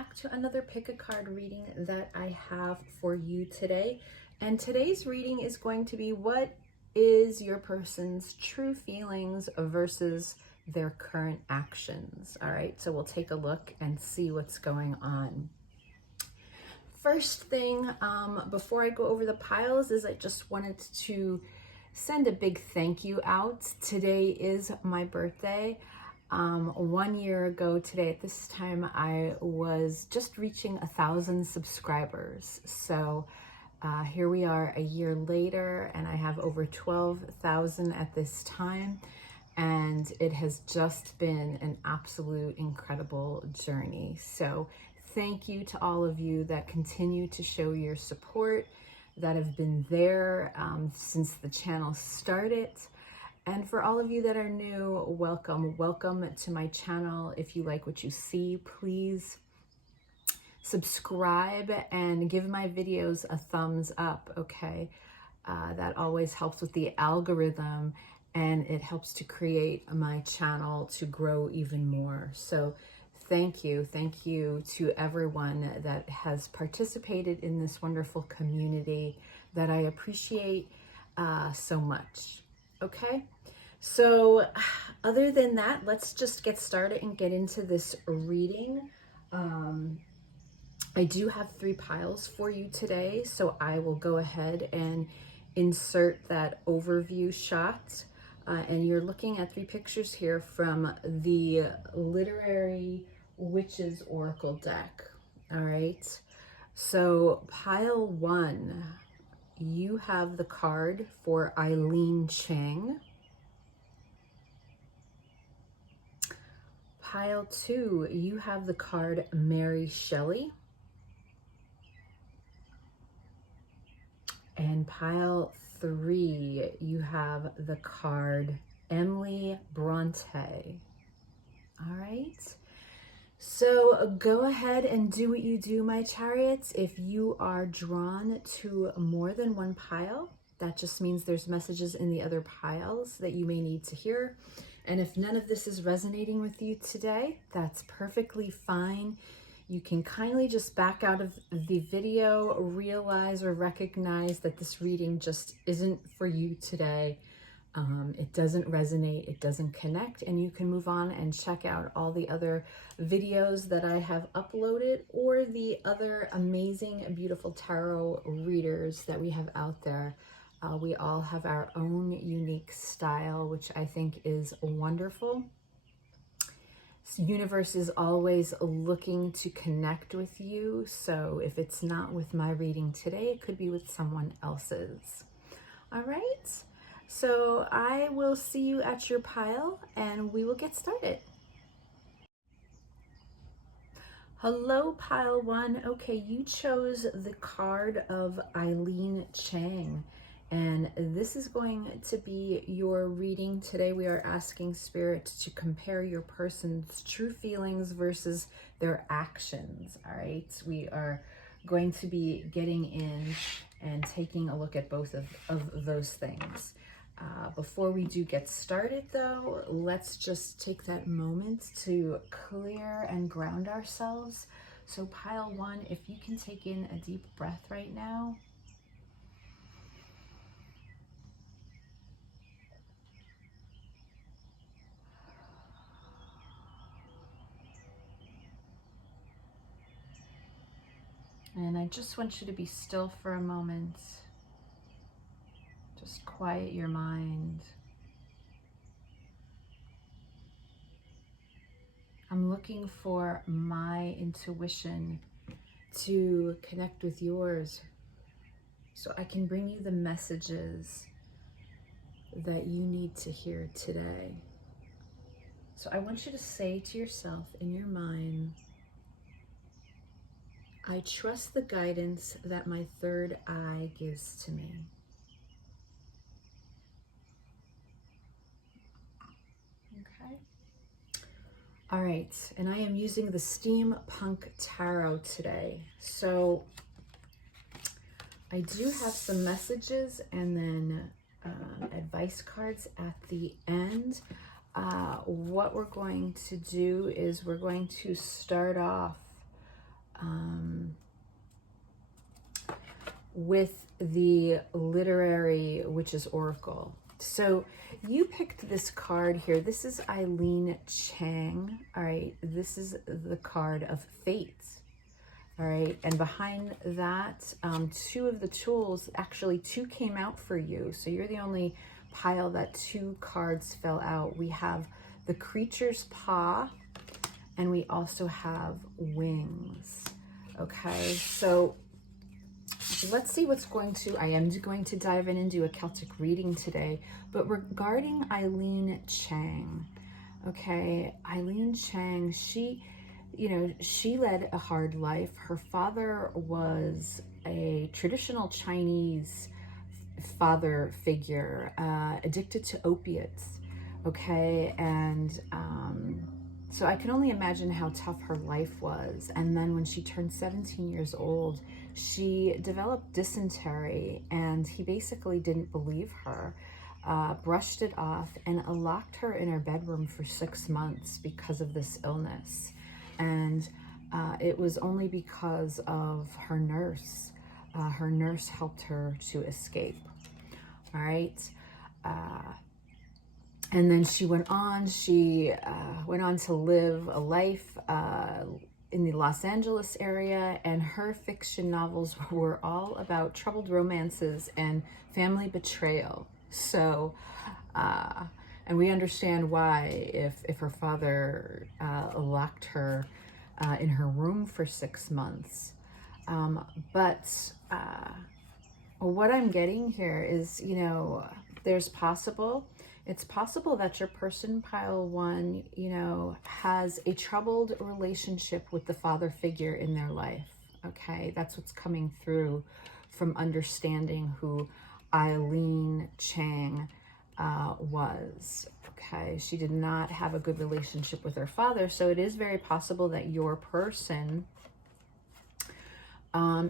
back to another pick a card reading that I have for you today. And today's reading is going to be, what is your person's true feelings versus their current actions? All right, so we'll take a look and see what's going on. First thing, before I go over the piles, is I just wanted to send a big thank you out. Today is my birthday. 1 year ago today at this time, I was just reaching 1,000 subscribers. So here we are a year later, and I have over 12,000 at this time. And it has just been an absolute incredible journey. So thank you to all of you that continue to show your support, that have been there since the channel started. And for all of you that are new, welcome. Welcome to my channel. If you like what you see, please subscribe and give my videos a thumbs up, okay? That always helps with the algorithm, and it helps to create my channel to grow even more. So thank you to everyone that has participated in this wonderful community that I appreciate so much. Okay, so other than that, let's just get started and get into this reading. I do have 3 piles for you today, so I will go ahead and insert that overview shot. And you're looking at 3 pictures here from the Literary Witches Oracle deck. All right, so pile 1, you have the card for Eileen Chang. Pile 2, you have the card Mary Shelley. And pile 3, you have the card Emily Bronte. All right, so go ahead and do what you do, my chariots. If you are drawn to more than one pile, that just means there's messages in the other piles that you may need to hear. And if none of this is resonating with you today, that's perfectly fine. You can kindly just back out of the video, realize or recognize that this reading just isn't for you today. It doesn't resonate, it doesn't connect, and you can move on and check out all the other videos that I have uploaded, or the other amazing, beautiful tarot readers that we have out there. We all have our own unique style, which I think is wonderful. The universe is always looking to connect with you. So if it's not with my reading today, it could be with someone else's. All right. So I will see you at your pile and we will get started. Hello, pile 1. Okay, you chose the card of Eileen Chang. And this is going to be your reading today. We are asking Spirit to compare your person's true feelings versus their actions, all right? We are going to be getting in and taking a look at both of those things. Before we do get started, though, let's just take that moment to clear and ground ourselves. So pile 1, if you can take in a deep breath right now. And I just want you to be still for a moment. Just quiet your mind. I'm looking for my intuition to connect with yours so I can bring you the messages that you need to hear today. So I want you to say to yourself in your mind, I trust the guidance that my third eye gives to me. Okay. All right, and I am using the Steampunk Tarot today. So I do have some messages and then advice cards at the end. What we're going to do is we're going to start off with the literary witch's oracle. So you picked this card here. This is Eileen Chang. All right, this is the card of fate. All right, and behind that, two of the tools, actually two came out for you. So you're the only pile that two cards fell out. We have the creature's paw, and we also have wings. Okay, so let's see what's going to, I am going to dive in and do a Celtic reading today, but regarding Eileen Chang, okay, Eileen Chang, she led a hard life. Her father was a traditional Chinese father figure, addicted to opiates, okay, and so I can only imagine how tough her life was. And then when she turned 17 years old, she developed dysentery, and he basically didn't believe her, brushed it off, and locked her in her bedroom for 6 months because of this illness. And it was only because of her nurse. Her nurse helped her to escape. All right. And then she went on to live a life in the Los Angeles area, and her fiction novels were all about troubled romances and family betrayal. So, and we understand why if her father locked her in her room for 6 months. But what I'm getting here is, it's possible that your person, pile one, has a troubled relationship with the father figure in their life. Okay, that's what's coming through from understanding who Eileen Chang was. Okay, she did not have a good relationship with her father, so it is very possible that your person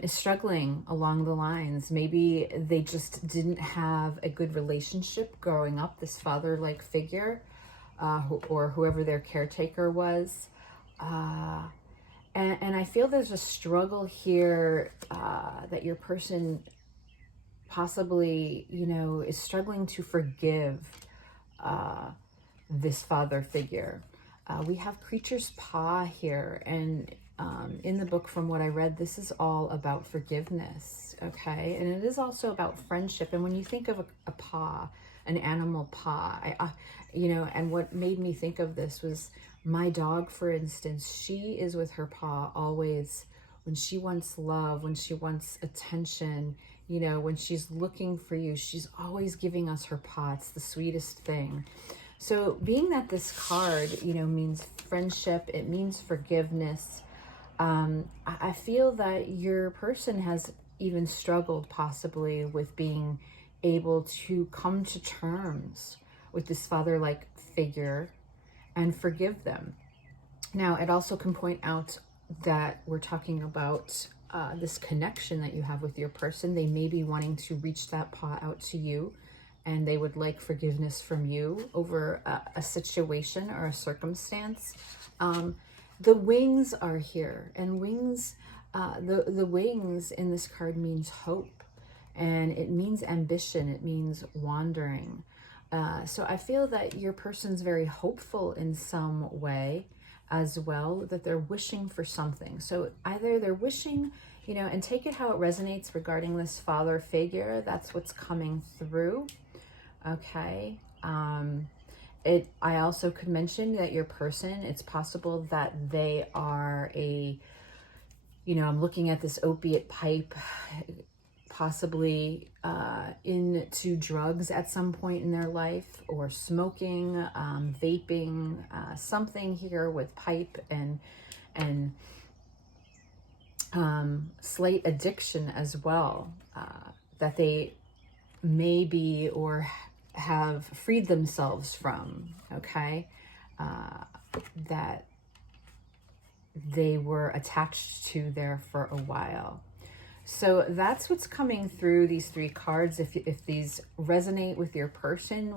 is struggling along the lines. Maybe they just didn't have a good relationship growing up, this father-like figure, or whoever their caretaker was. And I feel there's a struggle here that your person possibly, is struggling to forgive this father figure. We have creature's paw here, and in the book, from what I read, this is all about forgiveness, okay? And it is also about friendship. And when you think of a paw, an animal paw, and what made me think of this was my dog, for instance. She is with her paw always when she wants love, when she wants attention, when she's looking for you, she's always giving us her paw. It's the sweetest thing. So being that this card, means friendship, it means forgiveness, I feel that your person has even struggled possibly with being able to come to terms with this father-like figure and forgive them. Now, it also can point out that we're talking about this connection that you have with your person. They may be wanting to reach that paw out to you, and they would like forgiveness from you over a situation or a circumstance. The wings are here, and wings, the wings in this card means hope, and it means ambition, it means wandering. So I feel that your person's very hopeful in some way as well, that they're wishing for something. So either they're wishing, and take it how it resonates regarding this father figure. That's what's coming through. Okay. I also could mention that your person, it's possible that they are I'm looking at this opiate pipe, possibly into drugs at some point in their life, or smoking, vaping, something here with pipe and slight addiction as well, that they may be or have freed themselves from, okay, that they were attached to there for a while. So that's what's coming through these three cards. If these resonate with your person,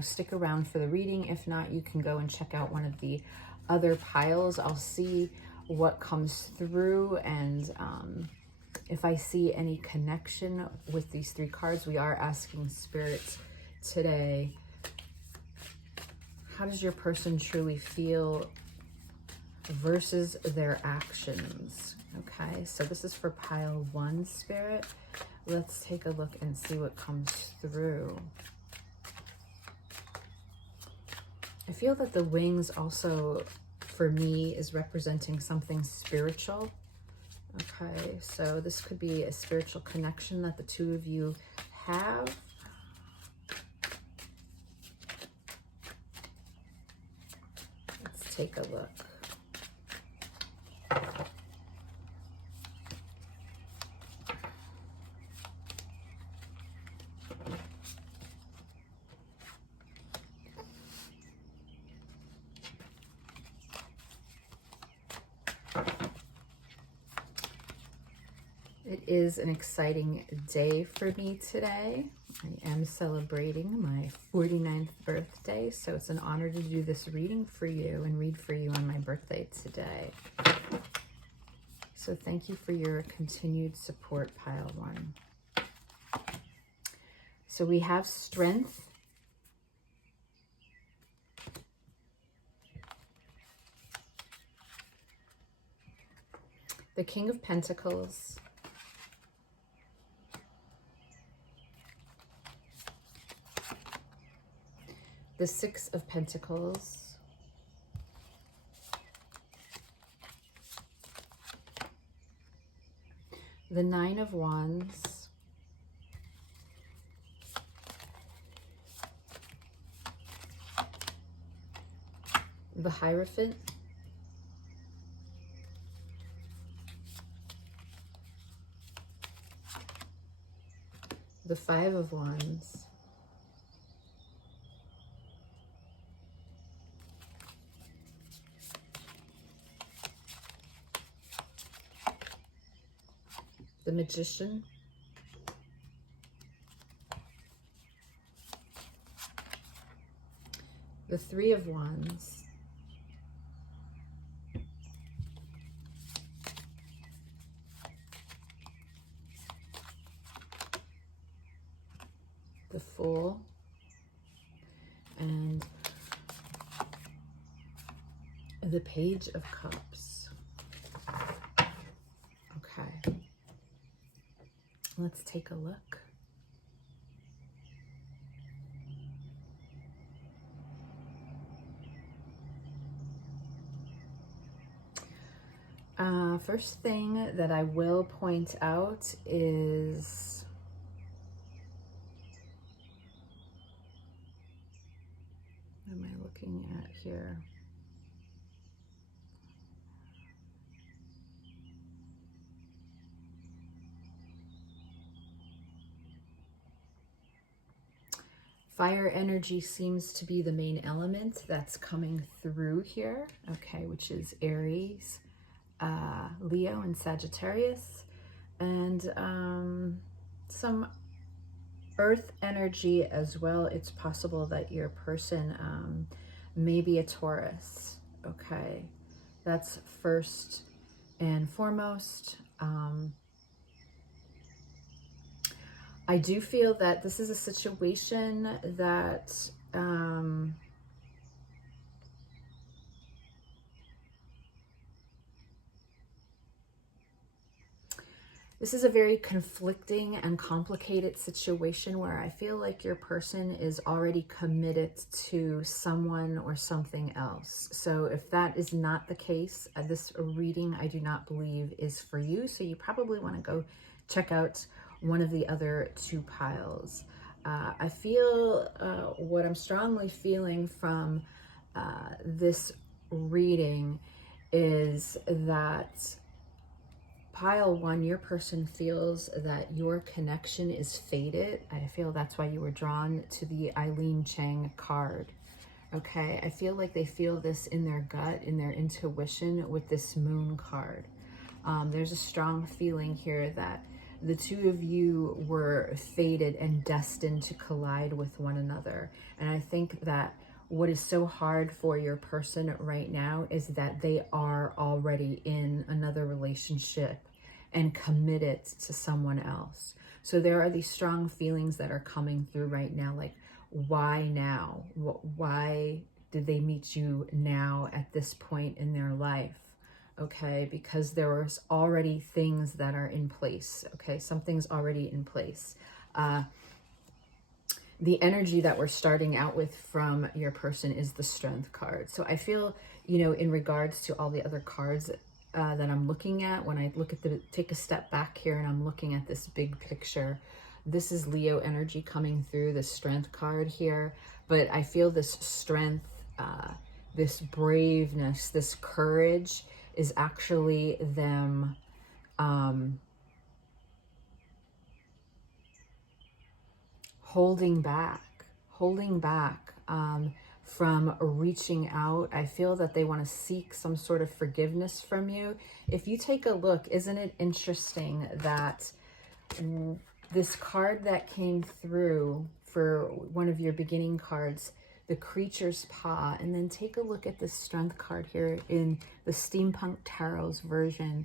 stick around for the reading. If not, you can go and check out one of the other piles. I'll see what comes through, and if I see any connection with these three cards. We are asking spirits today, how does your person truly feel versus their actions? Okay, so this is for pile 1, Spirit. Let's take a look and see what comes through. I feel that the wings also, for me, is representing something spiritual. Okay, so this could be a spiritual connection that the two of you have. Let's take a look. It is an exciting day for me today. I am celebrating my 49th birthday, so it's an honor to do this reading for you and read for you on my birthday today. So thank you for your continued support, pile 1. So we have strength. The King of Pentacles. The 6 of Pentacles. The 9 of Wands. The Hierophant. The 5 of Wands. The Magician. The 3 of Wands. The Fool. And the Page of Cups. Okay. Let's take a look. First thing that I will point out is what am I looking at here? Fire energy seems to be the main element that's coming through here, okay, which is Aries, Leo, and Sagittarius, and some earth energy as well. It's possible that your person may be a Taurus, okay? That's first and foremost. I do feel that this is a situation that this is a very conflicting and complicated situation where I feel like your person is already committed to someone or something else. So if that is not the case, this reading I do not believe is for you. So you probably want to go check out one of the other 2 piles. I feel what I'm strongly feeling from this reading is that pile 1, your person feels that your connection is faded. I feel that's why you were drawn to the Eileen Chang card. Okay, I feel like they feel this in their gut, in their intuition with this Moon card. There's a strong feeling here that the 2 of you were fated and destined to collide with one another. And I think that what is so hard for your person right now is that they are already in another relationship and committed to someone else. So there are these strong feelings that are coming through right now, like, why now? Why did they meet you now at this point in their life? Okay, because there was already things that are in place. Okay, something's already in place. The energy that we're starting out with from your person is the Strength card. So I feel, in regards to all the other cards that I'm looking at, when I look at take a step back here and I'm looking at this big picture, this is Leo energy coming through, the Strength card here. But I feel this strength, this braveness, this courage is actually them holding back from reaching out. I feel that they want to seek some sort of forgiveness from you. If you take a look, isn't it interesting that this card that came through for one of your beginning cards, the Creature's Paw, and then take a look at the Strength card here in the Steampunk Tarot's version.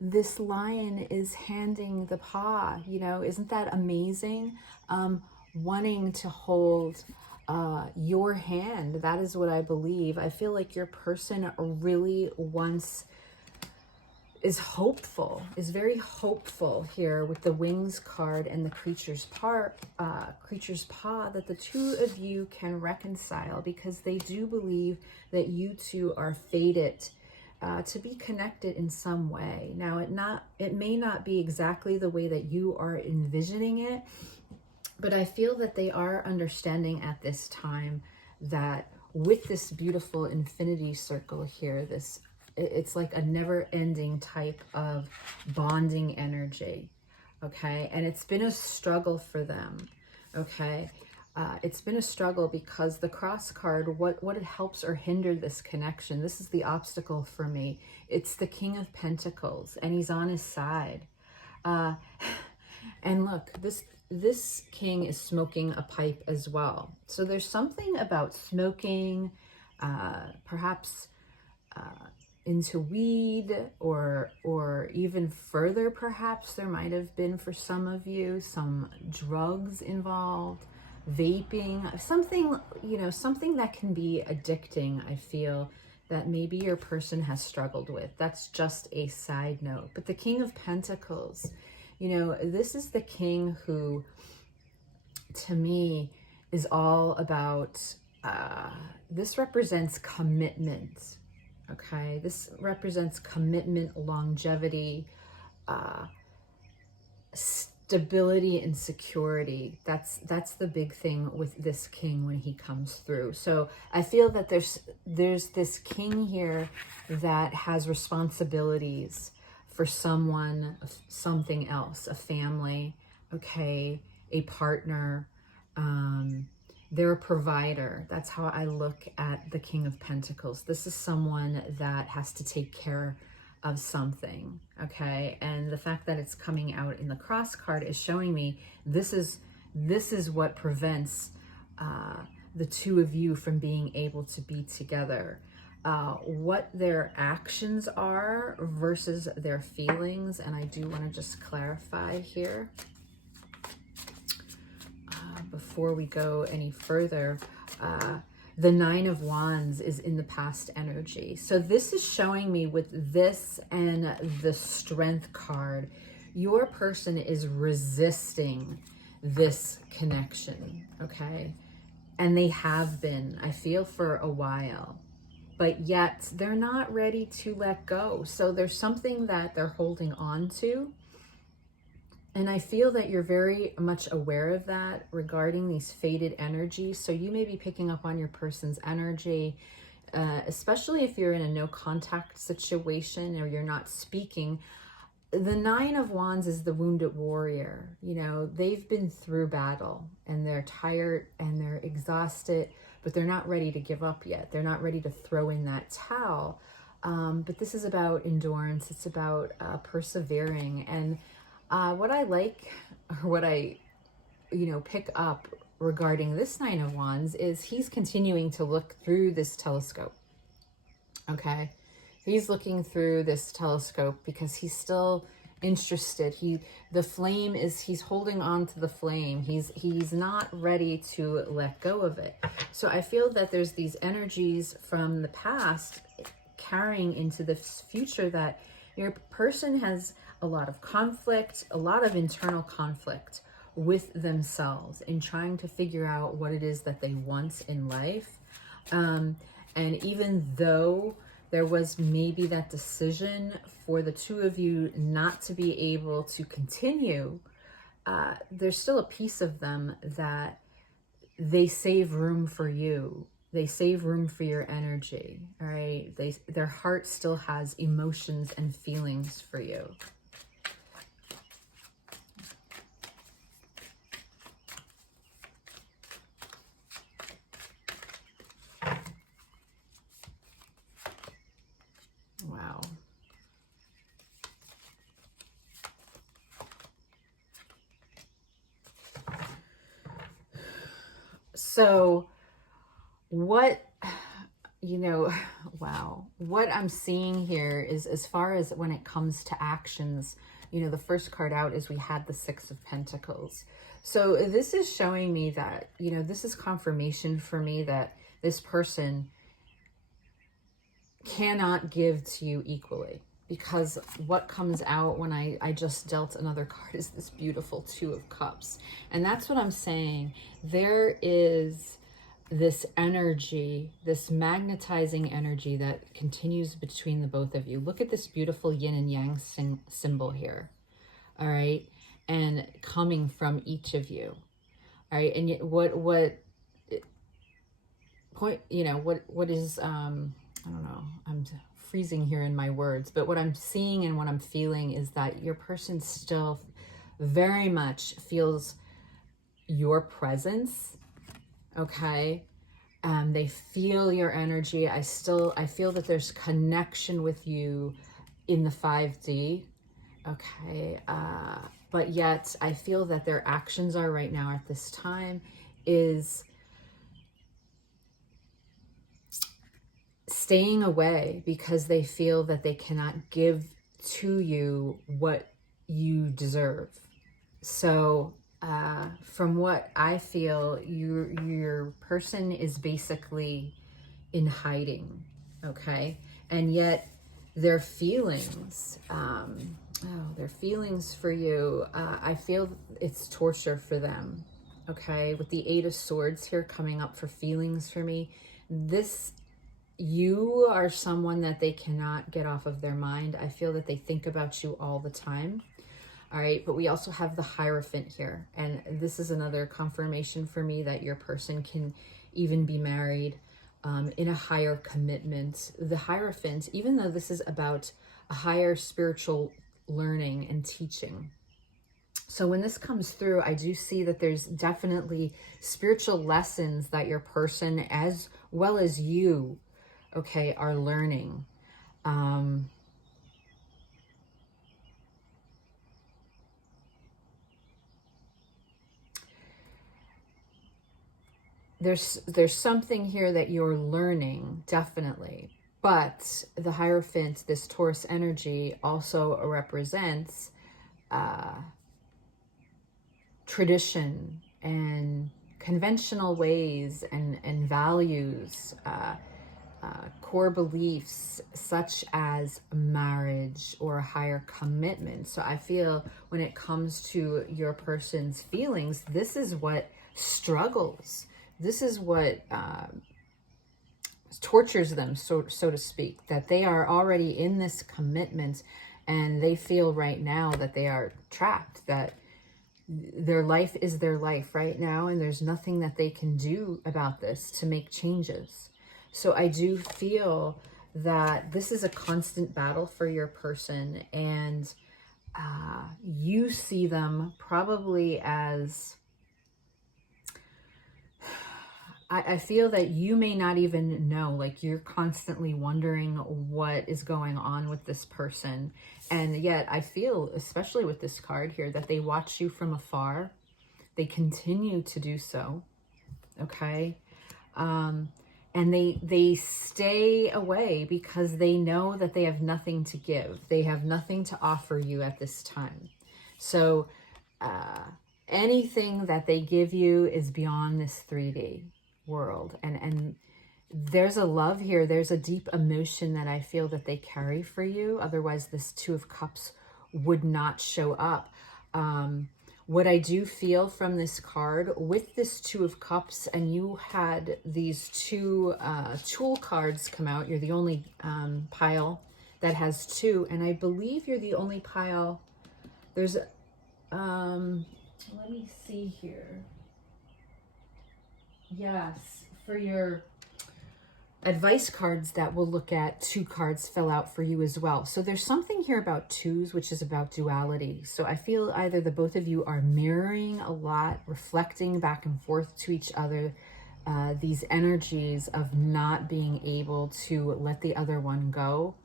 This lion is handing the paw, isn't that amazing? Wanting to hold your hand. That is what I believe. I feel like your person really is hopeful, is very hopeful here with the Wings card and the Creature's Paw, that the two of you can reconcile, because they do believe that you two are fated to be connected in some way. Now, it may not be exactly the way that you are envisioning it, but I feel that they are understanding at this time that with this beautiful infinity circle here, it's like a never-ending type of bonding energy, okay? And it's been a struggle for them, okay? It's been a struggle because the cross card, what it helps or hinder this connection, this is the obstacle for me. It's the King of Pentacles, and he's on his side. And look, this king is smoking a pipe as well. So there's something about smoking, perhaps into weed, or even further, perhaps there might have been for some of you some drugs involved, vaping, something, something that can be addicting. I feel that maybe your person has struggled with. That's just a side note. But the King of Pentacles, this is the king who, to me, is all about, this represents commitment, okay? This represents commitment, longevity, stability and security. That's the big thing with this king when he comes through. So I feel that there's this king here that has responsibilities for someone, something else, a family, okay, a partner. They're a provider. That's how I look at the King of Pentacles. This is someone that has to take care of something, okay? And the fact that it's coming out in the cross card is showing me this is what prevents the two of you from being able to be together. What their actions are versus their feelings. And I do want to just clarify here before we go any further. The Nine of Wands is in the past energy. So this is showing me with this and the Strength card, your person is resisting this connection, okay? And they have been, I feel, for a while. But yet they're not ready to let go. So there's something that they're holding on to. And I feel that you're very much aware of that regarding these faded energies. So you may be picking up on your person's energy, especially if you're in a no contact situation or you're not speaking. The Nine of Wands is the wounded warrior. They've been through battle and they're tired and they're exhausted, but they're not ready to give up yet. They're not ready to throw in that towel. But this is about endurance. It's about persevering. And what I like, or what I, pick up regarding this Nine of Wands is he's continuing to look through this telescope. Okay, he's looking through this telescope because he's still interested. The flame is, he's holding on to the flame. He's not ready to let go of it. So I feel that there's these energies from the past carrying into the future, that your person has a lot of conflict, a lot of internal conflict with themselves in trying to figure out what it is that they want in life. And even though there was maybe that decision for the two of you not to be able to continue, there's still a piece of them that they save room for you. They save room for your energy, all right? Their heart still has emotions and feelings for you. Wow. So what, wow, what I'm seeing here is, as far as when it comes to actions, the first card out is we had the Six of Pentacles. So this is showing me that, this is confirmation for me that this person cannot give to you equally, because what comes out when I just dealt another card is this beautiful Two of Cups. And that's what I'm saying. There is this energy, this magnetizing energy that continues between the both of you. Look at this beautiful yin and yang symbol here. All right. And coming from each of you. All right. And yet what is, I don't know, I'm freezing here in my words, but what I'm seeing and what I'm feeling is that your person still very much feels your presence, okay? They feel your energy. I feel that there's connection with you in the 5D, okay? But yet I feel that their actions are right now at this time is staying away because they feel that they cannot give to you what you deserve. So from what I feel, your person is basically in hiding, okay? And yet their feelings, their feelings for you, I feel it's torture for them, okay? With the Eight of Swords here coming up for feelings for me, you are someone that they cannot get off of their mind. I feel that they think about you all the time. All right, but we also have the Hierophant here. And this is another confirmation for me that your person can even be married in a higher commitment. The Hierophant, even though this is about a higher spiritual learning and teaching. So when this comes through, I do see that there's definitely spiritual lessons that your person, as well as you, okay, are learning. There's something here that you're learning, definitely. But the Hierophant, this Taurus energy, also represents tradition and conventional ways and values, core beliefs such as marriage or a higher commitment. So I feel when it comes to your person's feelings, this is what struggles. This is what tortures them, so to speak, that they are already in this commitment and they feel right now that they are trapped, that their life is their life right now and there's nothing that they can do about this to make changes. So I do feel that this is a constant battle for your person, and you see them probably as, I feel that you may not even know, like you're constantly wondering what is going on with this person. And yet I feel, especially with this card here, that they watch you from afar. They continue to do so, okay? And they stay away because they know that they have nothing to give. They have nothing to offer you at this time. So anything that they give you is beyond this 3D world. And there's a love here. There's a deep emotion that I feel that they carry for you. Otherwise, this Two of Cups would not show up. What I do feel from this card with this Two of Cups, and you had these two tool cards come out. You're the only pile that has two, and I believe you're the only pile. There's, let me see here. Yes, for your advice cards that we'll look at, two cards fell out for you as well. So there's something here about twos, which is about duality. So I feel either the both of you are mirroring a lot, reflecting back and forth to each other, these energies of not being able to let the other one go.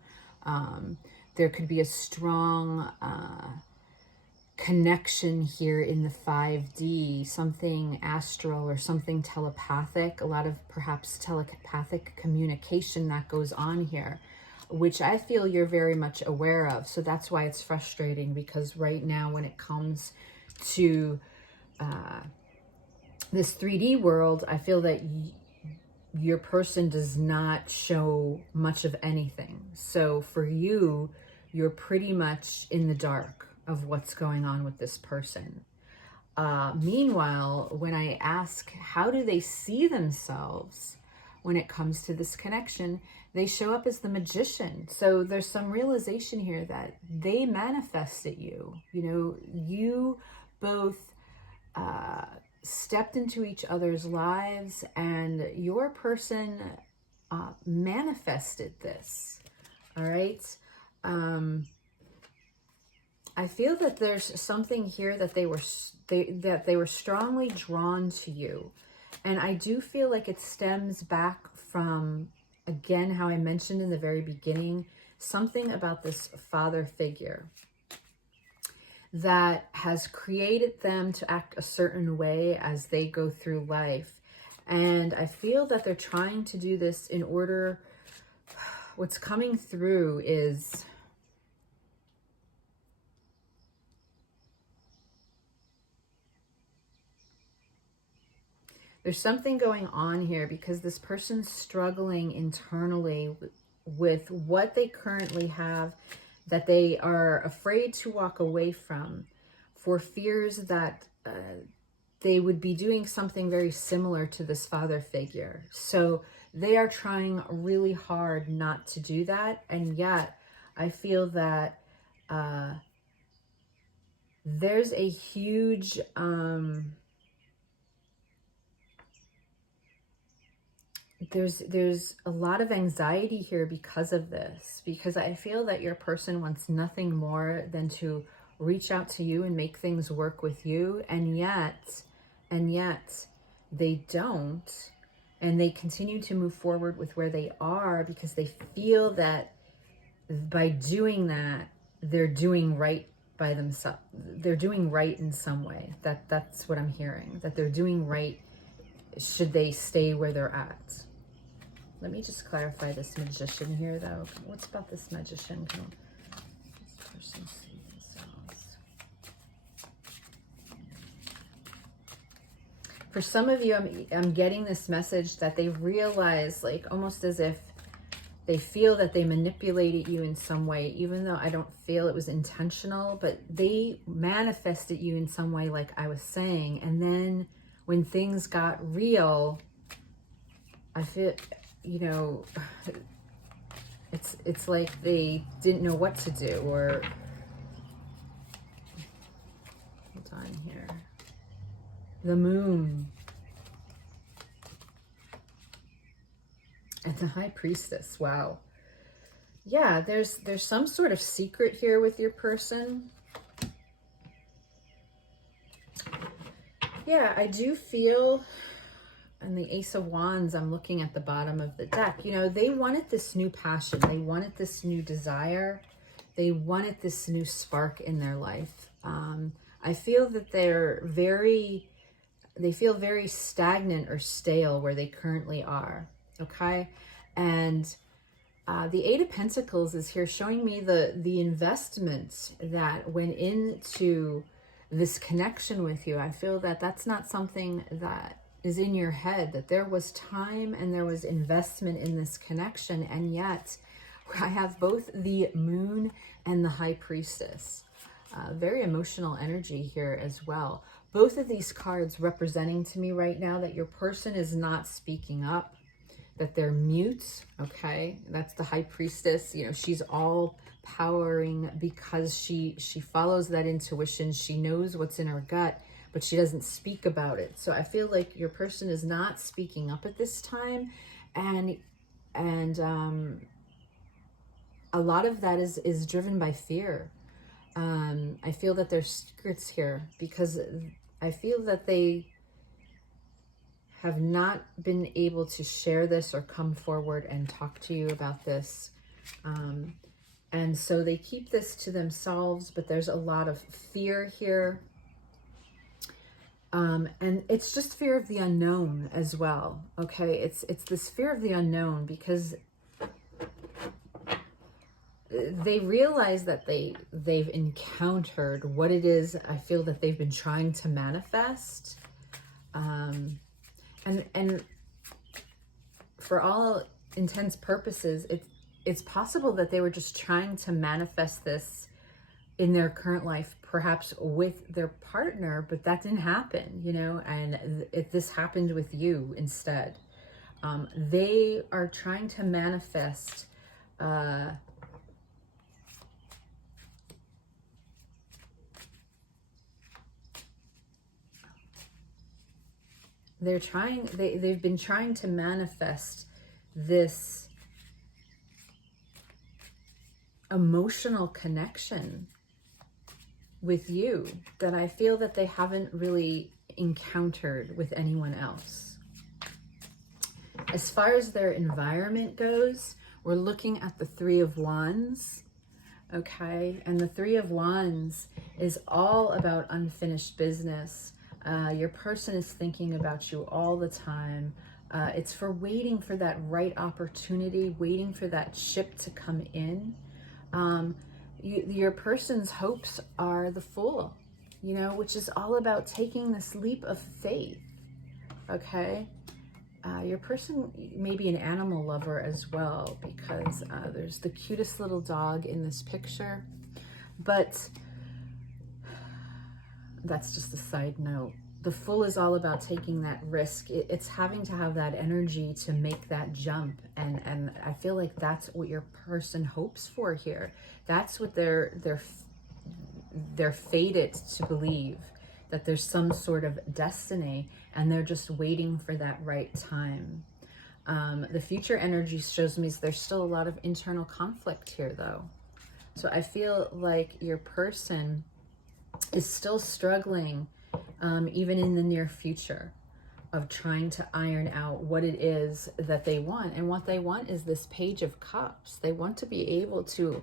There could be a strong connection here in the 5D, something astral or something telepathic, a lot of perhaps telepathic communication that goes on here, which I feel you're very much aware of. So that's why it's frustrating, because right now when it comes to this 3D world, I feel that your person does not show much of anything. So for you, you're pretty much in the dark of what's going on with this person. Meanwhile, when I ask how do they see themselves when it comes to this connection, they show up as the Magician. So there's some realization here that they manifested you. You know, you both stepped into each other's lives, and your person manifested this. All right. I feel that there's something here that they were strongly drawn to you. And I do feel like it stems back from, again, how I mentioned in the very beginning, something about this father figure that has created them to act a certain way as they go through life. And I feel that they're trying to do this in order, what's coming through is there's something going on here because this person's struggling internally with what they currently have that they are afraid to walk away from, for fears that they would be doing something very similar to this father figure. So they are trying really hard not to do that. And yet I feel that there's a huge there's a lot of anxiety here because of this, because I feel that your person wants nothing more than to reach out to you and make things work with you, and yet they don't, and they continue to move forward with where they are because they feel that by doing that they're doing right by themselves. They're doing right in some way. That's what I'm hearing, that they're doing right should they stay where they're at. Let me just clarify this Magician here, though. What's about this Magician? Can this person see themselves? For some of you, I'm getting this message that they realize, like almost as if they feel that they manipulated you in some way, even though I don't feel it was intentional, but they manifested you in some way, like I was saying. And then when things got real, I feel, you know, it's like they didn't know what to do, or hold on here. The Moon and the High Priestess. Wow. Yeah, there's some sort of secret here with your person. Yeah, I do feel, and the Ace of Wands, I'm looking at the bottom of the deck, you know, they wanted this new passion. They wanted this new desire. They wanted this new spark in their life. I feel that they're very they feel very stagnant or stale where they currently are. Okay. And the Eight of Pentacles is here showing me the investment that went into this connection with you. I feel that that's not something that is in your head, that there was time and there was investment in this connection. And yet I have both the Moon and the High Priestess. Very emotional energy here as well. Both of these cards representing to me right now that your person is not speaking up, that they're mute. Okay, that's the High Priestess. You know, she's all powering because she follows that intuition. She knows what's in her gut, but she doesn't speak about it. So I feel like your person is not speaking up at this time, and a lot of that is driven by fear. I feel that there's secrets here because I feel that they have not been able to share this or come forward and talk to you about this. And so they keep this to themselves, but there's a lot of fear here. And it's just fear of the unknown as well. Okay, it's this fear of the unknown because they realize that they've encountered what it is I feel that they've been trying to manifest. And for all intents purposes, it's possible that they were just trying to manifest this in their current life, perhaps with their partner, but that didn't happen, you know, and this happened with you instead. They are trying to manifest they've been trying to manifest this emotional connection with you that I feel that they haven't really encountered with anyone else. As far as their environment goes, we're looking at the Three of Wands, okay? And the Three of Wands is all about unfinished business. Your person is thinking about you all the time. It's for waiting for that right opportunity, waiting for that ship to come in. Your person's hopes are the Fool, you know, which is all about taking this leap of faith, okay? Your person may be an animal lover as well because there's the cutest little dog in this picture, but that's just a side note. The Fool is all about taking that risk. It's having to have that energy to make that jump. And I feel like that's what your person hopes for here. That's what they're fated to believe, that there's some sort of destiny and they're just waiting for that right time. The future energy shows me there's still a lot of internal conflict here though. So I feel like your person is still struggling, even in the near future, of trying to iron out what it is that they want. And what they want is this Page of Cups. They want to be able to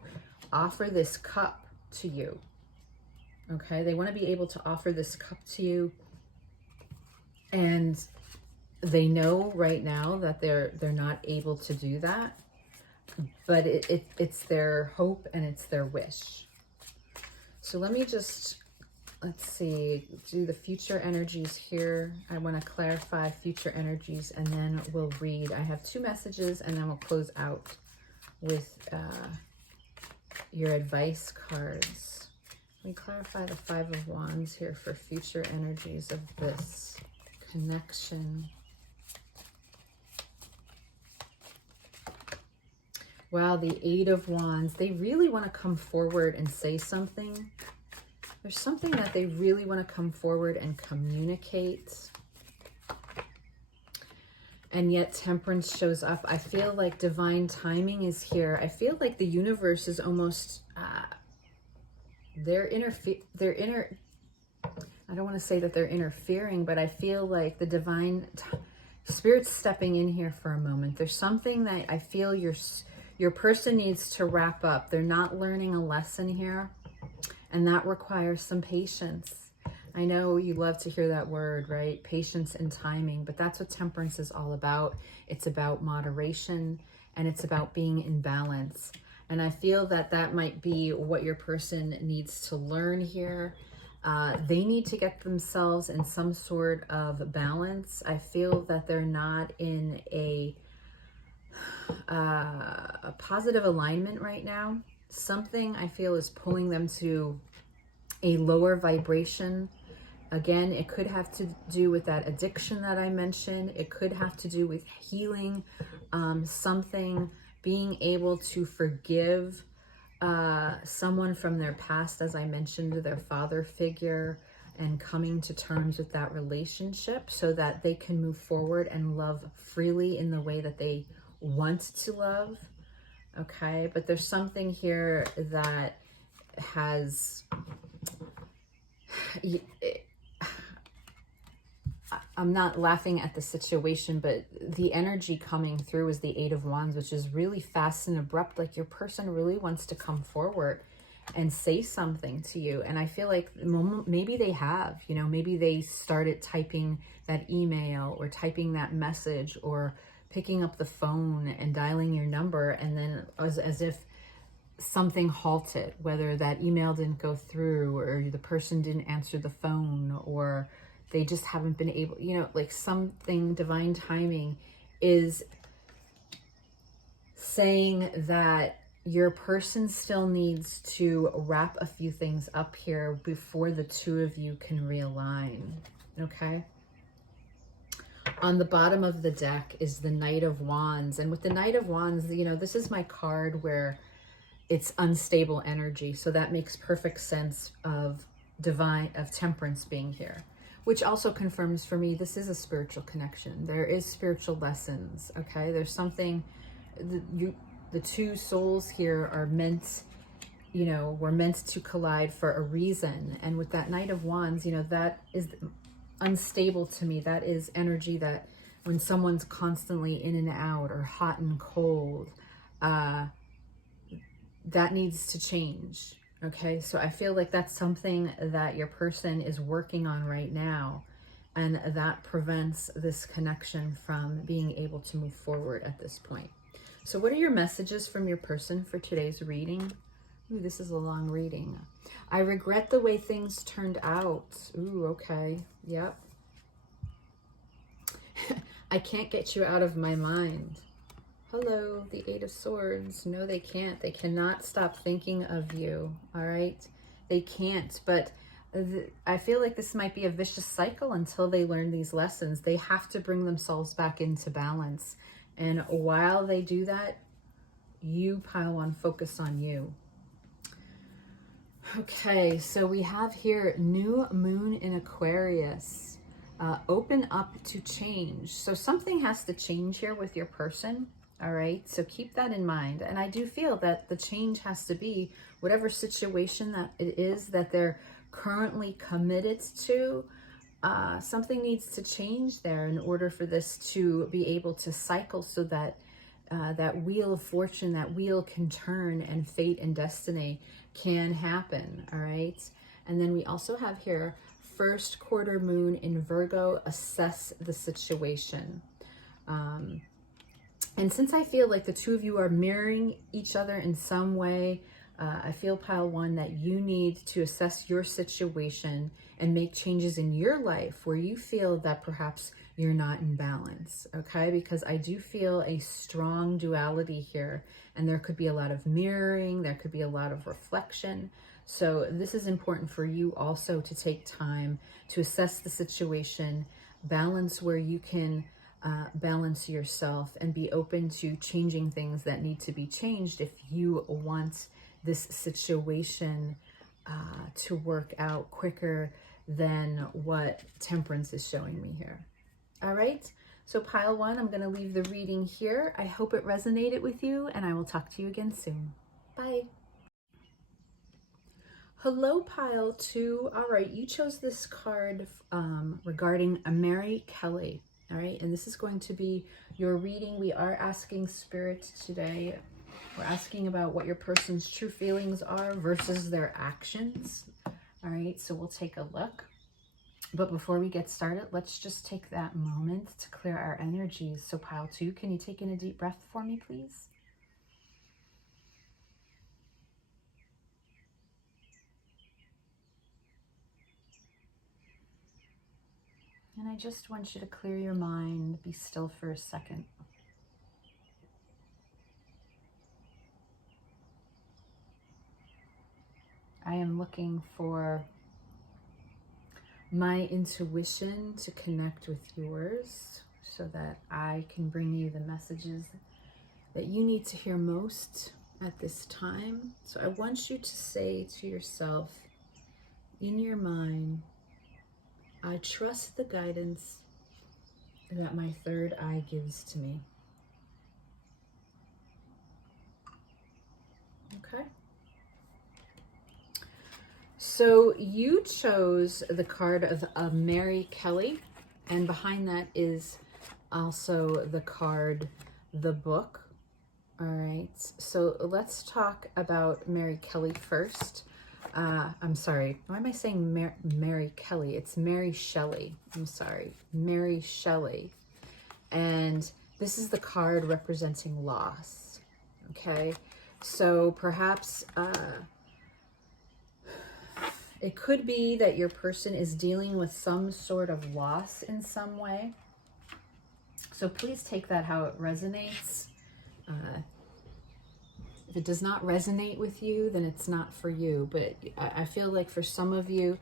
offer this cup to you. Okay, they want to be able to offer this cup to you. And they know right now that they're not able to do that. But it's their hope and it's their wish. So let me just, let's see, do the future energies here. I want to clarify future energies and then we'll read. I have 2 messages and then we'll close out with your advice cards. Let me clarify the Five of Wands here for future energies of this connection. Wow, the Eight of Wands. They really want to come forward and say something. There's something that they really want to come forward and communicate. And yet Temperance shows up. I feel like divine timing is here. I feel like the universe is almost, I don't want to say that they're interfering, but I feel like the divine spirit's stepping in here for a moment. There's something that I feel your person needs to wrap up. They're not learning a lesson here. And that requires some patience. I know you love to hear that word, right? Patience and timing, but that's what temperance is all about. It's about moderation, and it's about being in balance. And I feel that that might be what your person needs to learn here. They need to get themselves in some sort of balance. I feel that they're not in a positive alignment right now. Something I feel is pulling them to a lower vibration. Again, it could have to do with that addiction that I mentioned. It could have to do with healing something, being able to forgive someone from their past, as I mentioned, their father figure, and coming to terms with that relationship so that they can move forward and love freely in the way that they want to love. Okay, but there's something here that has... I'm not laughing at the situation, but the energy coming through is the Eight of Wands, which is really fast and abrupt. Like your person really wants to come forward and say something to you. And I feel like maybe they have, you know, maybe they started typing that email or typing that message or picking up the phone and dialing your number. And then as if something halted, whether that email didn't go through or the person didn't answer the phone or they just haven't been able, you know, like something, divine timing is saying that your person still needs to wrap a few things up here before the two of you can realign, okay? On the bottom of the deck is the Knight of Wands. And with the Knight of Wands, you know, this is my card where it's unstable energy. So that makes perfect sense of temperance being here, which also confirms for me, this is a spiritual connection. There is spiritual lessons, okay? There's something, the two souls here are meant, you know, we're meant to collide for a reason. And with that Knight of Wands, you know, that is unstable to me. That is energy that when someone's constantly in and out or hot and cold, that needs to change. Okay, so I feel like that's something that your person is working on right now, and that prevents this connection from being able to move forward at this point. So what are your messages from your person for today's reading? Ooh, this is a long reading. I regret the way things turned out. Ooh, okay, yep. I can't get you out of my mind. Hello, the Eight of Swords. No, they can't. They cannot stop thinking of you, all right? They can't, but I feel like this might be a vicious cycle until they learn these lessons. They have to bring themselves back into balance. And while they do that, you, Pile One, focus on you. Okay, so we have here new moon in Aquarius. Open up to change. So something has to change here with your person. All right, so keep that in mind. And I do feel that the change has to be whatever situation that it is that they're currently committed to. Something needs to change there in order for this to be able to cycle so that that wheel of fortune, that wheel can turn and fate and destiny can happen, all right? And then we also have here, first quarter moon in Virgo, assess the situation. And since I feel like the two of you are mirroring each other in some way, I feel, Pile One, that you need to assess your situation and make changes in your life where you feel that perhaps you're not in balance, okay? Because I do feel a strong duality here, and there could be a lot of mirroring, there could be a lot of reflection. So this is important for you also to take time to assess the situation, balance where you can balance yourself, and be open to changing things that need to be changed if you want this situation to work out quicker than what temperance is showing me here. All right, so Pile One, I'm going to leave the reading here. I hope it resonated with you, and I will talk to you again soon. Bye. Hello, Pile Two. All right, you chose this card regarding Mary Kelly. All right, and this is going to be your reading. We are asking Spirit today. We're asking about what your person's true feelings are versus their actions. All right, so we'll take a look. But before we get started, let's just take that moment to clear our energies. So pile 2, can you take in a deep breath for me, please? And I just want you to clear your mind, be still for a second. I am looking for my intuition to connect with yours so that I can bring you the messages that you need to hear most at this time. So I want you to say to yourself in your mind, I trust the guidance that my third eye gives to me. Okay. So you chose the card of Mary Kelly, and behind that is also the card, the book. All right, so let's talk about Mary Kelly first. I'm sorry, why am I saying Mary Kelly? It's Mary Shelley. I'm sorry, Mary Shelley. And this is the card representing loss. Okay, so perhaps it could be that your person is dealing with some sort of loss in some way. So please take that how it resonates. If it does not resonate with you, then it's not for you. But I feel like for some of you,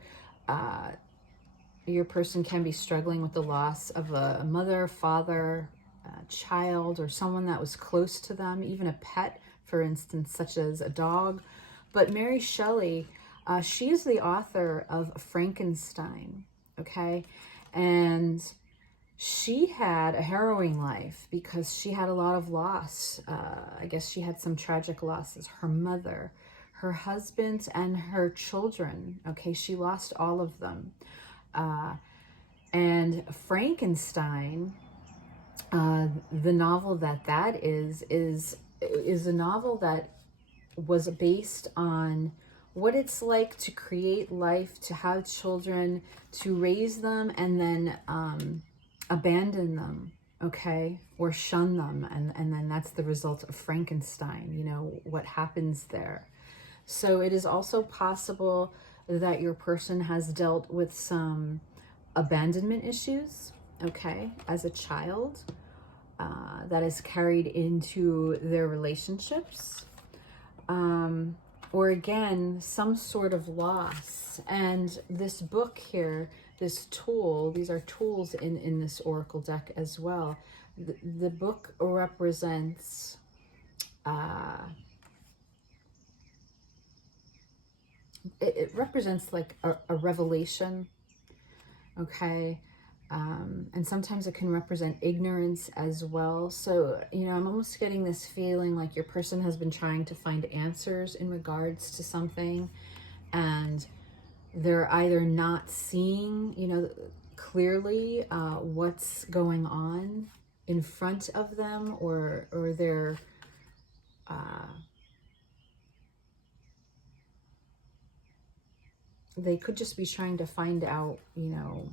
your person can be struggling with the loss of a mother, father, child, or someone that was close to them, even a pet, for instance, such as a dog. But Mary Shelley, she is the author of Frankenstein, okay? And she had a harrowing life because she had a lot of loss. I guess she had some tragic losses. Her mother, her husband, and her children, okay? She lost all of them. And Frankenstein, the novel that is a novel that was based on what it's like to create life, to have children, to raise them, and then abandon them, okay, or shun them, and then that's the result of Frankenstein, you know, what happens there. So it is also possible that your person has dealt with some abandonment issues, okay, as a child, that is carried into their relationships. Or again, some sort of loss. And this book here, this tool, these are tools in this oracle deck as well. The book represents it represents like a revelation, okay? And sometimes it can represent ignorance as well. So, you know, I'm almost getting this feeling like your person has been trying to find answers in regards to something, and they're either not seeing, you know, clearly what's going on in front of them, or they're they could just be trying to find out, you know,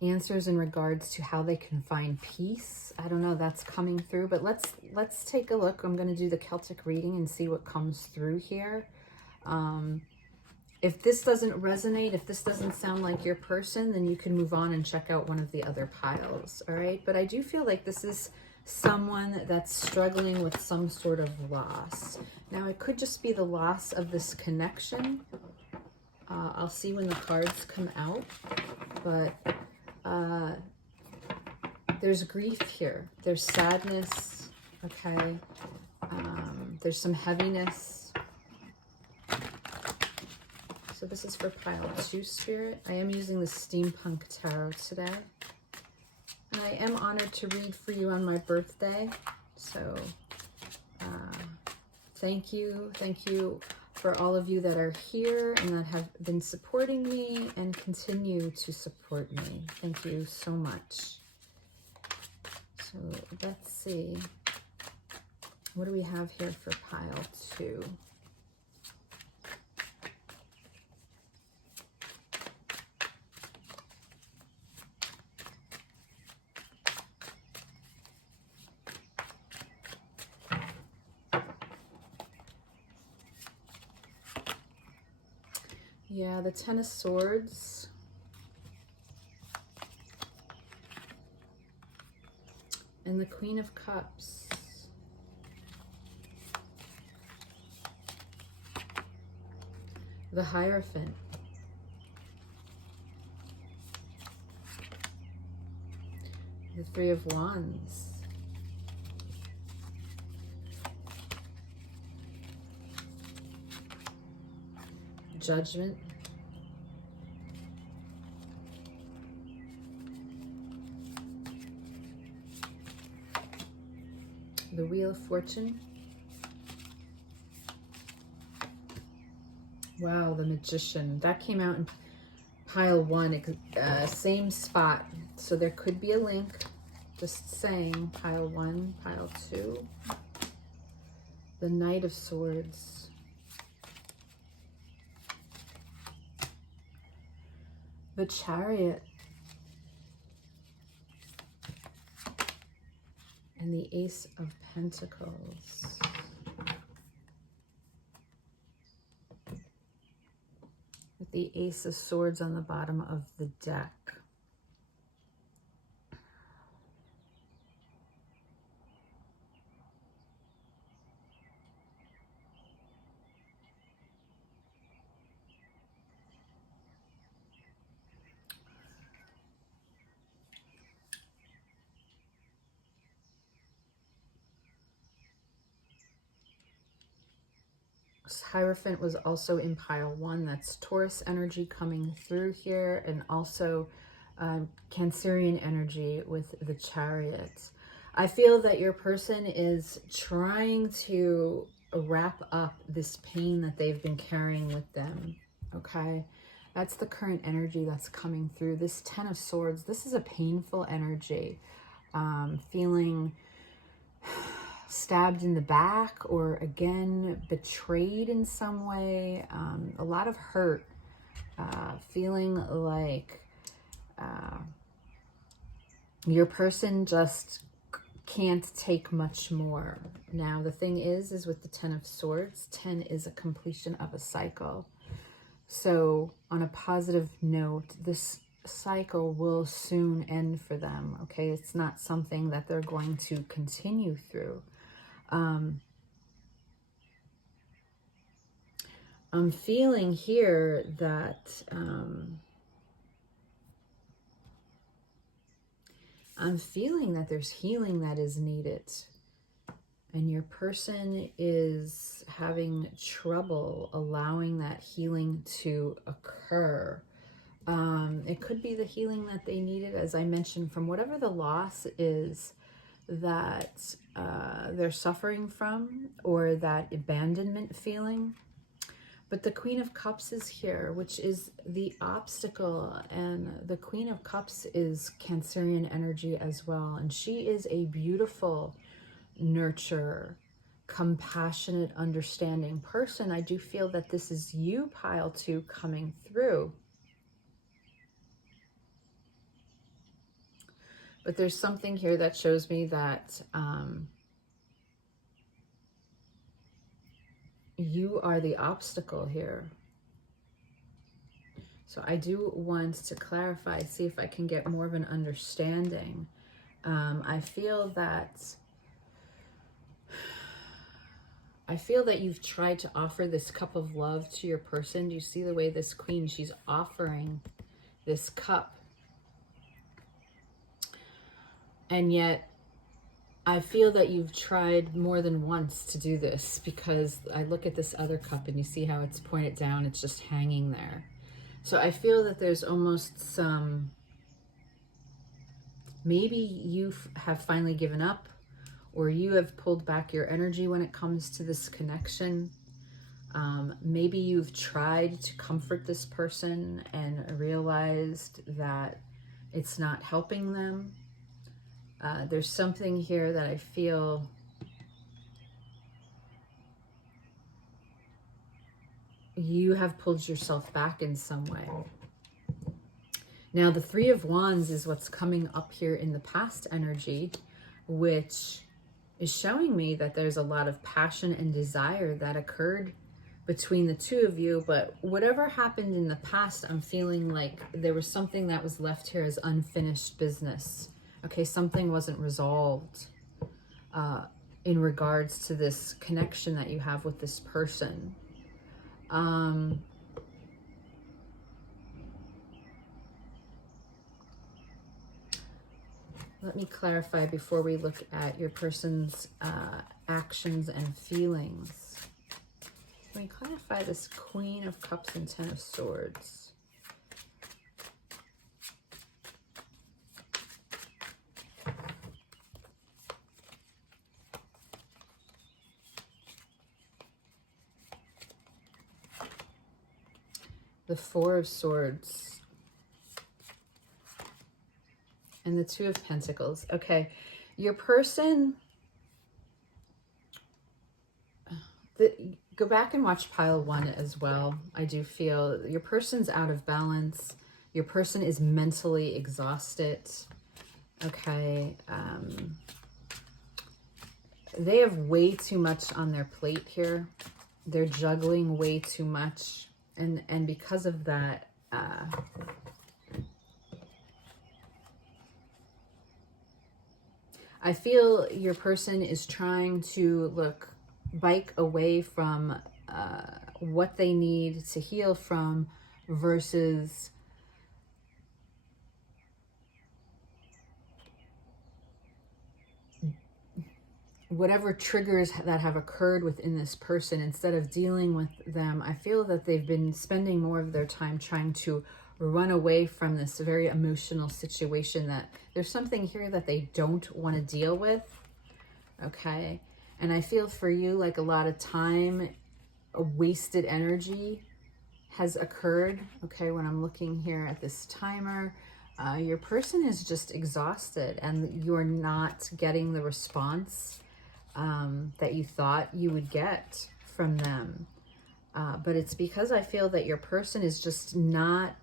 answers in regards to how they can find peace. I don't know, that's coming through, but let's take a look. I'm going to do the Celtic reading and see what comes through here. If this doesn't resonate, if this doesn't sound like your person, then you can move on and check out one of the other piles, all right? But I do feel like this is someone that's struggling with some sort of loss. Now, it could just be the loss of this connection. I'll see when the cards come out, but there's grief here. There's sadness, okay? There's some heaviness. So this is for pile 2, Spirit. I am using the Steampunk Tarot today. And I am honored to read for you on my birthday. So thank you. Thank you for all of you that are here and that have been supporting me and continue to support me. Thank you so much. So let's see. What do we have here for pile 2? Yeah, the Ten of Swords. And the Queen of Cups. The Hierophant. The Three of Wands. Judgment. The Wheel of Fortune. Wow, the Magician. That came out in pile 1, same spot. So there could be a link. Just saying, pile 1, pile 2. The Knight of Swords. The Chariot. And the Ace of Pentacles. With the Ace of Swords on the bottom of the deck. Hierophant was also in pile 1. That's Taurus energy coming through here, and also Cancerian energy with the Chariot. I feel that your person is trying to wrap up this pain that they've been carrying with them, okay? That's the current energy that's coming through. This Ten of Swords, this is a painful energy. Feeling stabbed in the back, or again betrayed in some way, a lot of hurt, feeling like your person just can't take much more. Now the thing is with the Ten of Swords, 10 is a completion of a cycle. So on a positive note, this cycle will soon end for them, okay? It's not something that they're going to continue through. I'm feeling here that I'm feeling that there's healing that is needed, and your person is having trouble allowing that healing to occur. It could be the healing that they needed, as I mentioned, from whatever the loss is that they're suffering from, or that abandonment feeling. But the Queen of Cups is here, which is the obstacle, and the Queen of Cups is Cancerian energy as well, and she is a beautiful nurturer, compassionate, understanding person. I do feel that this is you, pile 2, coming through. But there's something here that shows me that you are the obstacle here. So I do want to clarify, see if I can get more of an understanding. I feel that you've tried to offer this cup of love to your person. Do you see the way this queen, she's offering this cup? And yet I feel that you've tried more than once to do this, because I look at this other cup and you see how it's pointed down, it's just hanging there. So I feel that there's almost some, maybe you have finally given up, or you have pulled back your energy when it comes to this connection. Maybe you've tried to comfort this person and realized that it's not helping them. There's something here that I feel you have pulled yourself back in some way. Now, the Three of Wands is what's coming up here in the past energy, which is showing me that there's a lot of passion and desire that occurred between the two of you, but whatever happened in the past, I'm feeling like there was something that was left here as unfinished business. Okay, something wasn't resolved in regards to this connection that you have with this person. Let me clarify before we look at your person's actions and feelings. Let me clarify this Queen of Cups and Ten of Swords. The Four of Swords. And the Two of Pentacles. Okay, your person... Go back and watch pile 1 as well. I do feel your person's out of balance. Your person is mentally exhausted. Okay. They have way too much on their plate here. They're juggling way too much. And because of that, I feel your person is trying to bike away from what they need to heal from versus whatever triggers that have occurred within this person. Instead of dealing with them, I feel that they've been spending more of their time trying to run away from this very emotional situation, that there's something here that they don't want to deal with. Okay. And I feel for you like a lot of time, a wasted energy has occurred. Okay, when I'm looking here at this timer, your person is just exhausted and you're not getting the response that you thought you would get from them. But it's because I feel that your person is just not...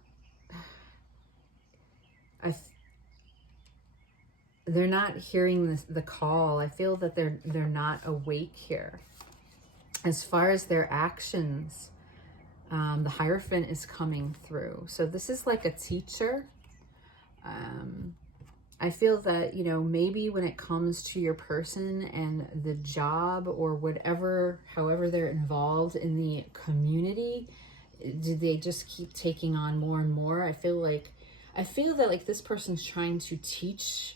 they're not hearing the call. I feel that they're not awake here. As far as their actions, the Hierophant is coming through. So this is like a teacher. I feel that, you know, maybe when it comes to your person and the job or whatever, however they're involved in the community, do they just keep taking on more and more? I feel that like this person's trying to teach.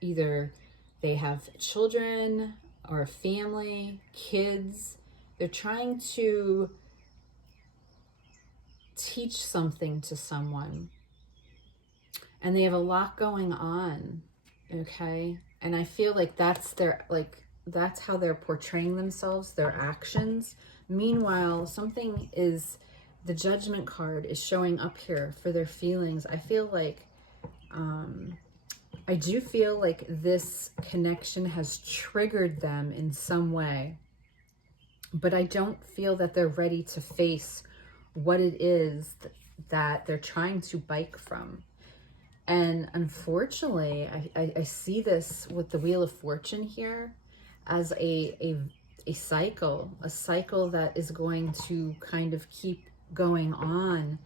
Either they have children or a family, kids. They're trying to teach something to someone. And they have a lot going on, okay? And I feel like that's that's how they're portraying themselves, their actions. Meanwhile, the Judgment card is showing up here for their feelings. I feel like... I do feel like this connection has triggered them in some way, but I don't feel that they're ready to face what it is that they're trying to bike from. And unfortunately, I see this with the Wheel of Fortune here as a cycle that is going to kind of keep going on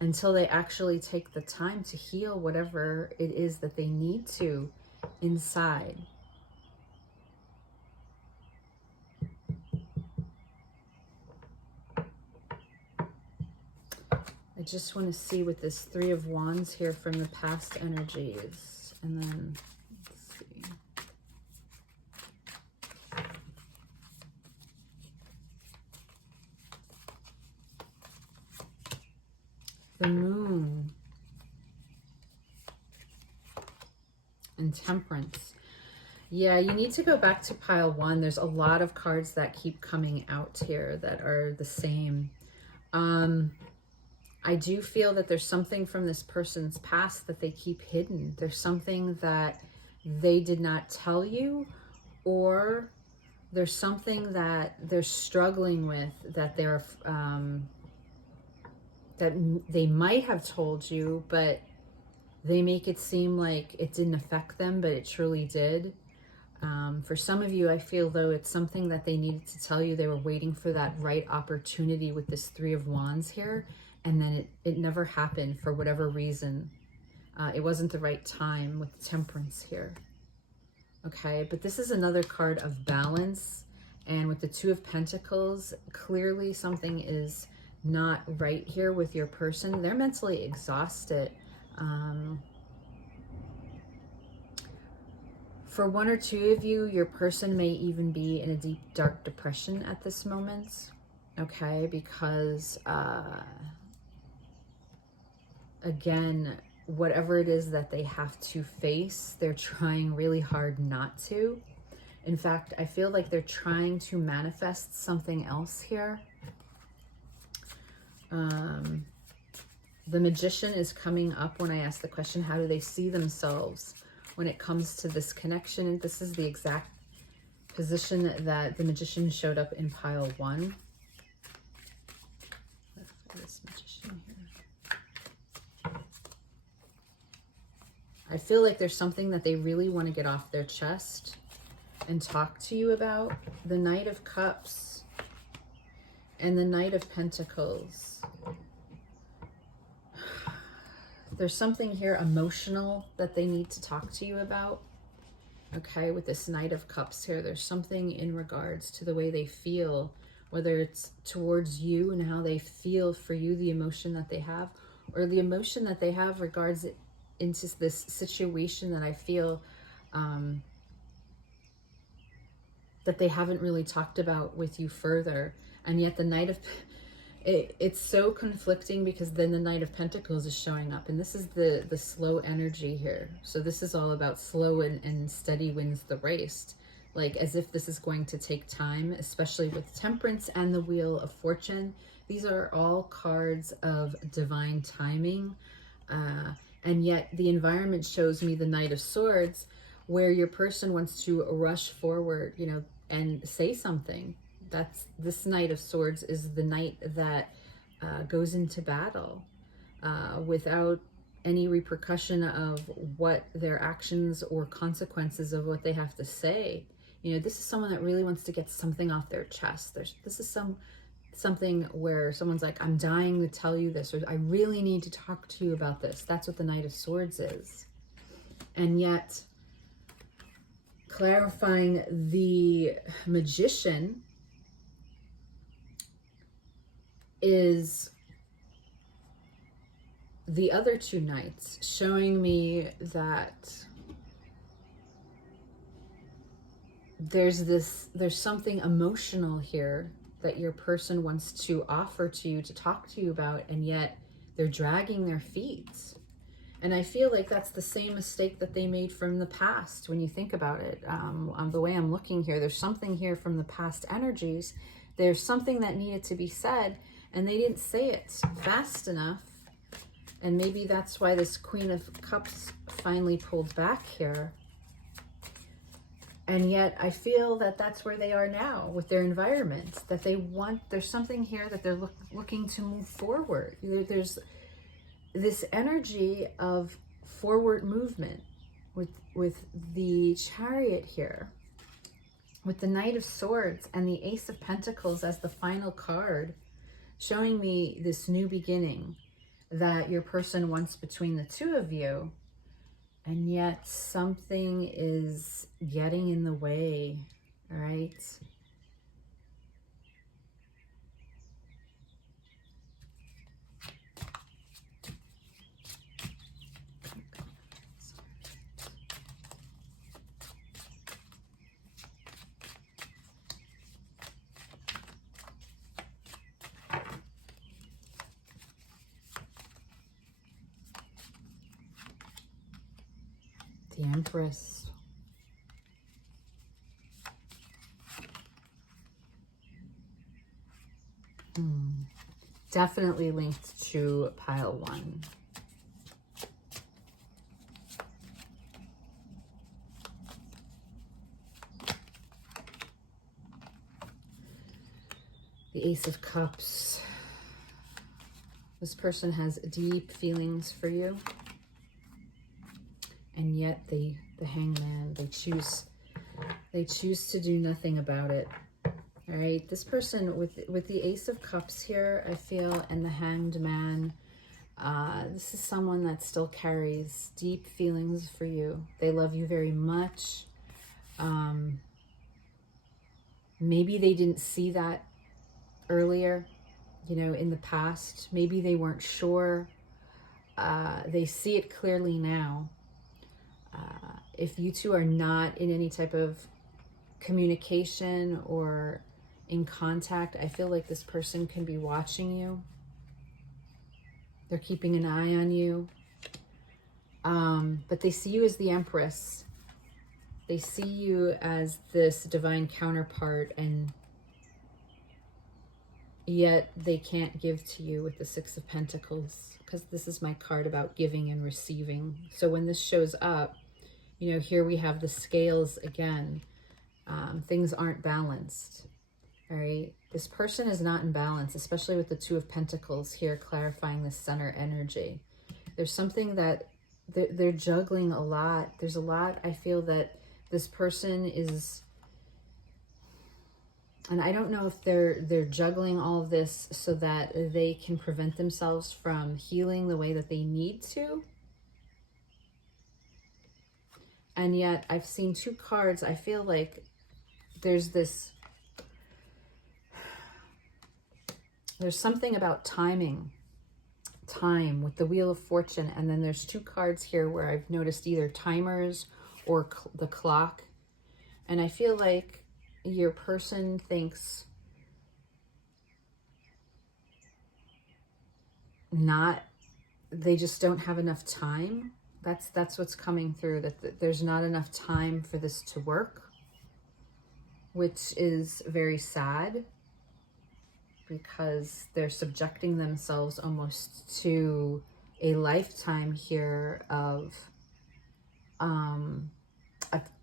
until they actually take the time to heal whatever it is that they need to inside. I just want to see with this Three of Wands here from the past energies. And then, let's see. The Moon and Temperance. Yeah, you need to go back to pile 1. There's a lot of cards that keep coming out here that are the same. I do feel that there's something from this person's past that they keep hidden. There's something that they did not tell you, or there's something that they're struggling with that they're that they might have told you, but they make it seem like it didn't affect them, but it truly did. For some of you, I feel though it's something that they needed to tell you. They were waiting for that right opportunity with this Three of Wands here, and then it never happened for whatever reason. It wasn't the right time with the Temperance here. Okay, but this is another card of balance, and with the Two of Pentacles, clearly something is not right here with your person. They're mentally exhausted. For one or two of you, your person may even be in a deep, dark depression at this moment, okay? Because, again, whatever it is that they have to face, they're trying really hard not to. In fact, I feel like they're trying to manifest something else here. The Magician is coming up when I ask the question, how do they see themselves when it comes to this connection? And this is the exact position that the Magician showed up in pile 1. This Magician here. I feel like there's something that they really want to get off their chest and talk to you about. The Knight of Cups and the Knight of Pentacles. There's something here emotional that they need to talk to you about. Okay, with this Knight of Cups here, there's something in regards to the way they feel, whether it's towards you and how they feel for you, the emotion that they have, or the emotion that they have regards it into this situation that I feel that they haven't really talked about with you further. And yet the Knight of it's so conflicting, because then the Knight of Pentacles is showing up, and this is the slow energy here. So this is all about slow and steady wins the race, like as if this is going to take time, especially with Temperance and the Wheel of Fortune. These are all cards of divine timing, and yet the environment shows me the Knight of Swords, where your person wants to rush forward, you know, and say something. That's this Knight of Swords is the knight that goes into battle without any repercussion of what their actions or consequences of what they have to say. You know, this is someone that really wants to get something off their chest. This is something where someone's like, I'm dying to tell you this, or I really need to talk to you about this. That's what the Knight of Swords is. And yet, clarifying the Magician is the other two knights, showing me that there's something emotional here that your person wants to offer to you, to talk to you about, and yet they're dragging their feet. And I feel like that's the same mistake that they made from the past when you think about it. The way I'm looking here, there's something here from the past energies. There's something that needed to be said, and they didn't say it fast enough. And maybe that's why this Queen of Cups finally pulled back here. And yet I feel that that's where they are now with their environment, that they want, there's something here that they're looking to move forward. There's this energy of forward movement with the Chariot here, with the Knight of Swords and the Ace of Pentacles as the final card, showing me this new beginning that your person wants between the two of you. And yet something is getting in the way, all right? The Empress. Definitely linked to pile 1. The Ace of Cups. This person has deep feelings for you. And yet the Hangman, they choose They choose to do nothing about it. All right, this person with the Ace of Cups here, I feel, and the Hanged Man, this is someone that still carries deep feelings for you. They love you very much. Maybe they didn't see that earlier, you know, in the past. Maybe they weren't sure. They see it clearly now. If you two are not in any type of communication or in contact, I feel like this person can be watching you. They're keeping an eye on you. But they see you as the Empress. They see you as this divine counterpart, and yet they can't give to you with the Six of Pentacles, because this is my card about giving and receiving. So when this shows up, you know, here we have the scales again. Things aren't balanced. All right. This person is not in balance, especially with the Two of Pentacles here, clarifying the center energy. There's something that they're juggling a lot. There's a lot, I feel, that this person is, and I don't know if they're juggling all of this so that they can prevent themselves from healing the way that they need to. And yet I've seen two cards. I feel like there's something about time with the Wheel of Fortune. And then there's two cards here where I've noticed either timers or the clock. And I feel like your person thinks they just don't have enough time. That's what's coming through, that there's not enough time for this to work, which is very sad, because they're subjecting themselves almost to a lifetime here of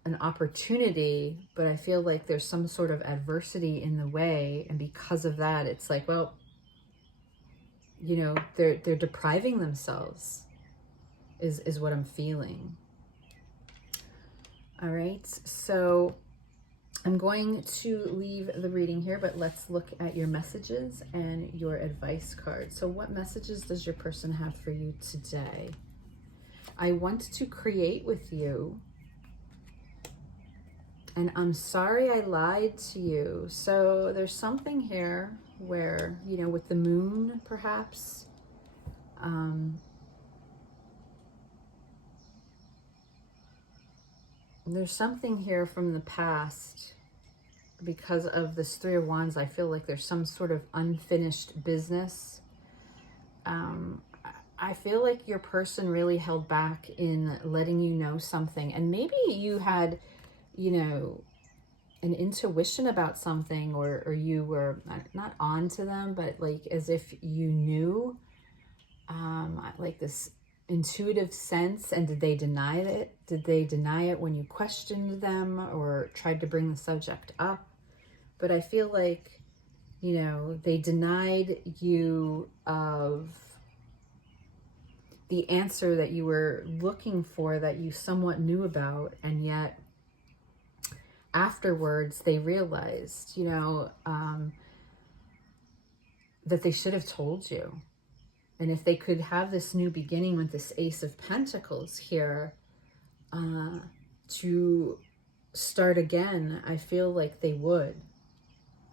an opportunity, but I feel like there's some sort of adversity in the way, and because of that, it's like, well, you know, they're depriving themselves, is what I'm feeling. All right, so I'm going to leave the reading here, but let's look at your messages and your advice card. So what messages does your person have for you today? I want to create with you, and I'm sorry I lied to you. So there's something here where, you know, with the moon, perhaps, there's something here from the past. Because of this Three of Wands, I feel like there's some sort of unfinished business. I feel like your person really held back in letting you know something. And maybe you had, you know, an intuition about something, or you were not on to them, but like as if you knew, like this intuitive sense. And did they deny it? Did they deny it when you questioned them or tried to bring the subject up? But I feel like, you know, they denied you of the answer that you were looking for, that you somewhat knew about, and yet afterwards they realized, you know, that they should have told you. And if they could have this new beginning with this Ace of Pentacles here, to start again, I feel like they would.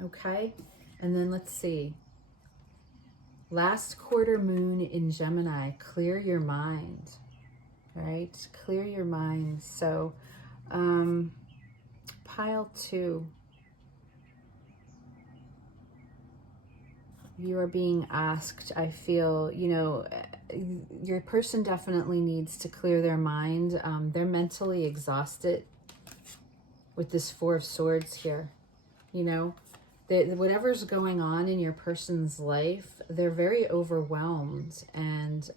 Okay, and then let's see. Last quarter moon in Gemini, clear your mind, right? Clear your mind. So, pile 2. You are being asked, I feel, you know, your person definitely needs to clear their mind. They're mentally exhausted with this Four of Swords here, you know. Whatever's going on in your person's life, they're very overwhelmed, and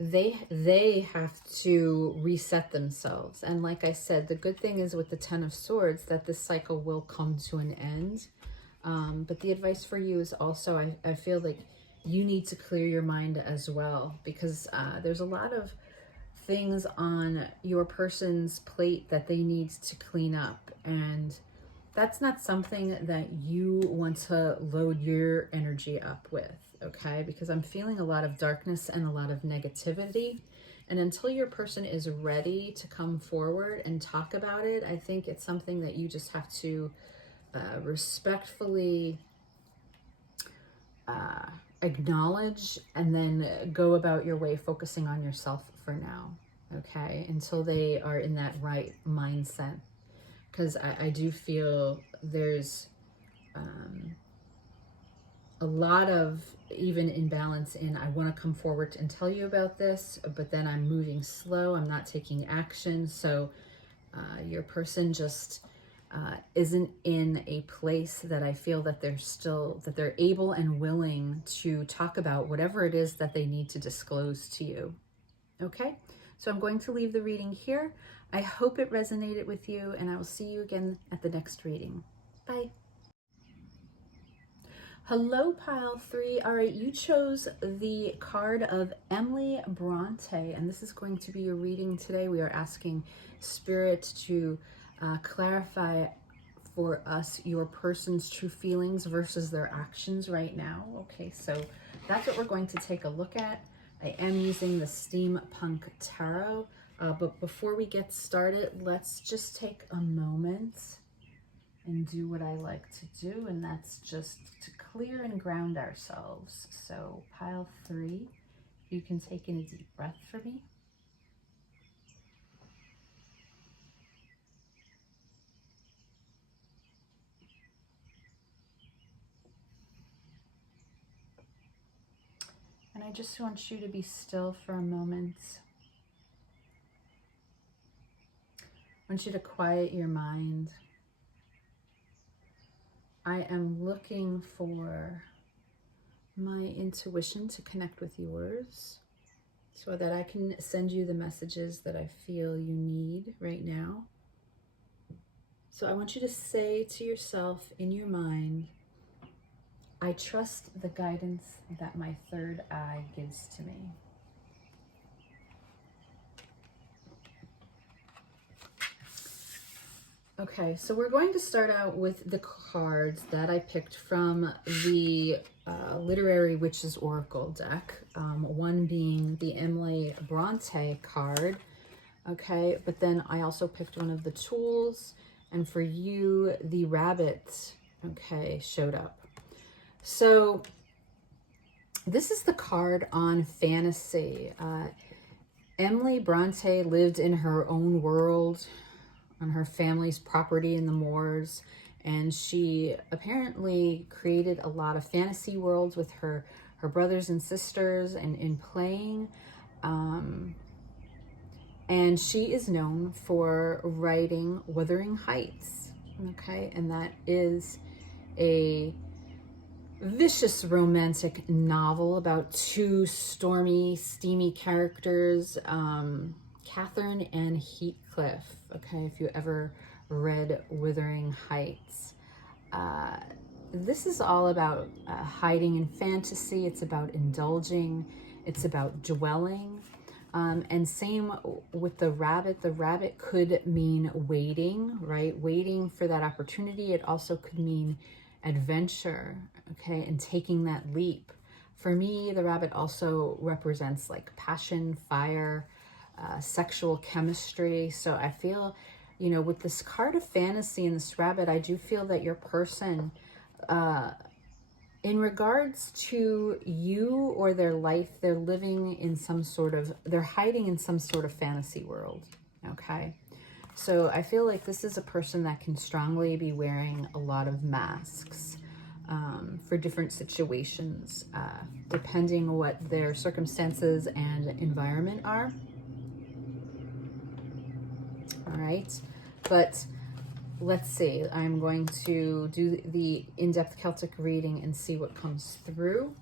they have to reset themselves. And like I said, the good thing is with the Ten of Swords that this cycle will come to an end. But the advice for you is also, I feel like you need to clear your mind as well, because there's a lot of things on your person's plate that they need to clean up, and that's not something that you want to load your energy up with, okay? Because I'm feeling a lot of darkness and a lot of negativity. And until your person is ready to come forward and talk about it, I think it's something that you just have to respectfully acknowledge, and then go about your way focusing on yourself for now, okay? Until they are in that right mindset. Because I do feel there's a lot of even imbalance in, I want to come forward and tell you about this, but then I'm moving slow, I'm not taking action. So your person just isn't in a place that I feel that they're able and willing to talk about whatever it is that they need to disclose to you. Okay, so I'm going to leave the reading here. I hope it resonated with you, and I will see you again at the next reading. Bye. Hello, pile 3. All right, you chose the card of Emily Bronte, and this is going to be your reading today. We are asking Spirit to clarify for us your person's true feelings versus their actions right now. Okay, so that's what we're going to take a look at. I am using the Steampunk Tarot, but before we get started, let's just take a moment and do what I like to do, and that's just to clear and ground ourselves. So pile 3, you can take in a deep breath for me. And I just want you to be still for a moment. I want you to quiet your mind. I am looking for my intuition to connect with yours so that I can send you the messages that I feel you need right now. So I want you to say to yourself in your mind, I trust the guidance that my third eye gives to me. Okay, so we're going to start out with the cards that I picked from the Literary Witches Oracle deck. One being the Emily Bronte card, okay? But then I also picked one of the tools, and for you, the rabbit, okay, showed up. So this is the card on fantasy. Emily Bronte lived in her own world, on her family's property in the moors, and she apparently created a lot of fantasy worlds with her brothers and sisters and in playing. And she is known for writing Wuthering Heights, okay? And that is a vicious romantic novel about two stormy, steamy characters, Catherine and Heathcliff, okay, if you ever read Wuthering Heights. This is all about hiding in fantasy. It's about indulging. It's about dwelling. And same with the rabbit. The rabbit could mean waiting, right? Waiting for that opportunity. It also could mean adventure, okay, and taking that leap. For me, the rabbit also represents like passion, fire, sexual chemistry. So I feel, you know, with this card of fantasy and this rabbit, I do feel that your person, in regards to you or their life, they're living in some sort of, they're hiding in some sort of fantasy world, okay? So I feel like this is a person that can strongly be wearing a lot of masks for different situations, depending on what their circumstances and environment are. All right, but let's see. I'm going to do the in-depth Celtic reading and see what comes through.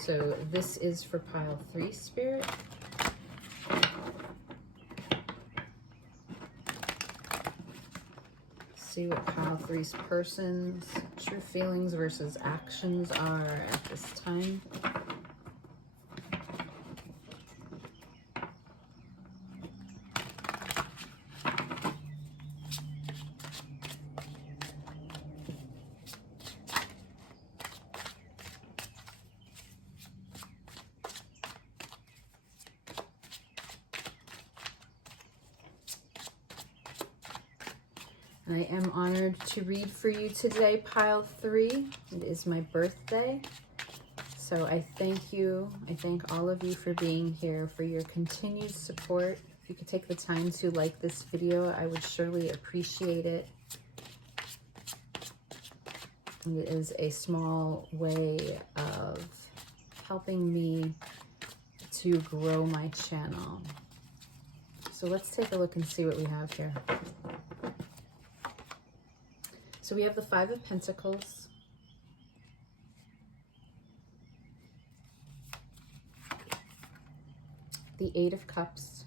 So this is for pile 3, Spirit. See what pile 3's person's true feelings versus actions are at this time. I am honored to read for you today, pile 3. It is my birthday. So I thank you. I thank all of you for being here, for your continued support. If you could take the time to like this video, I would surely appreciate it. It is a small way of helping me to grow my channel. So let's take a look and see what we have here. So we have the 5 of Pentacles, the 8 of Cups,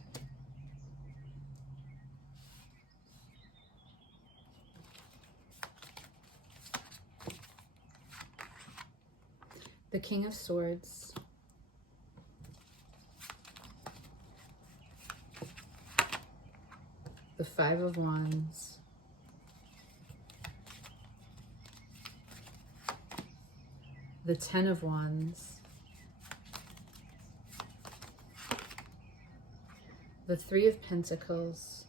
the King of Swords, the 5 of Wands, the 10 of Wands, the 3 of Pentacles,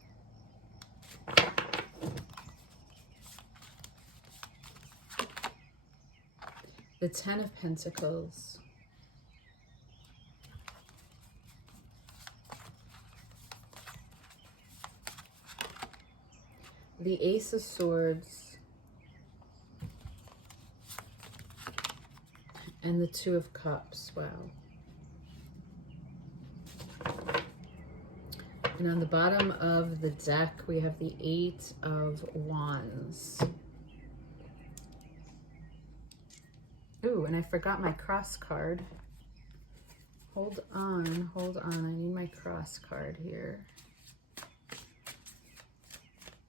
the 10 of Pentacles, the Ace of Swords, and the 2 of Cups. Wow. And on the bottom of the deck, we have the 8 of Wands. Ooh, and I forgot my cross card. Hold on, hold on. I need my cross card here.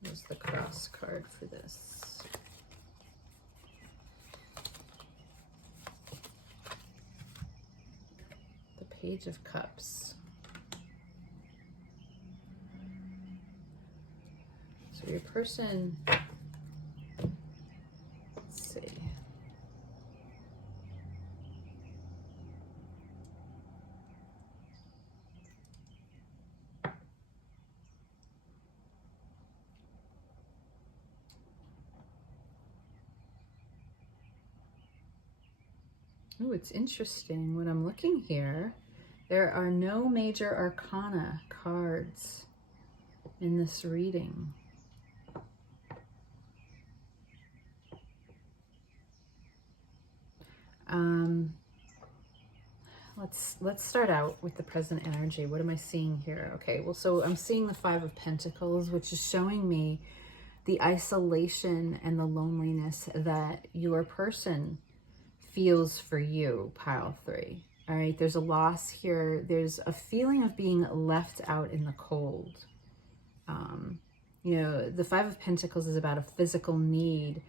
Where's the cross card for this? The Page of Cups. So your person, let's see. Oh, it's interesting when I'm looking here. There are no major arcana cards in this reading. Let's start out with the present energy. What am I seeing here? Okay, well, so I'm seeing the 5 of Pentacles, which is showing me the isolation and the loneliness that your person feels for you, pile 3. All right, there's a loss here. There's a feeling of being left out in the cold. You know, the 5 of Pentacles is about a physical need.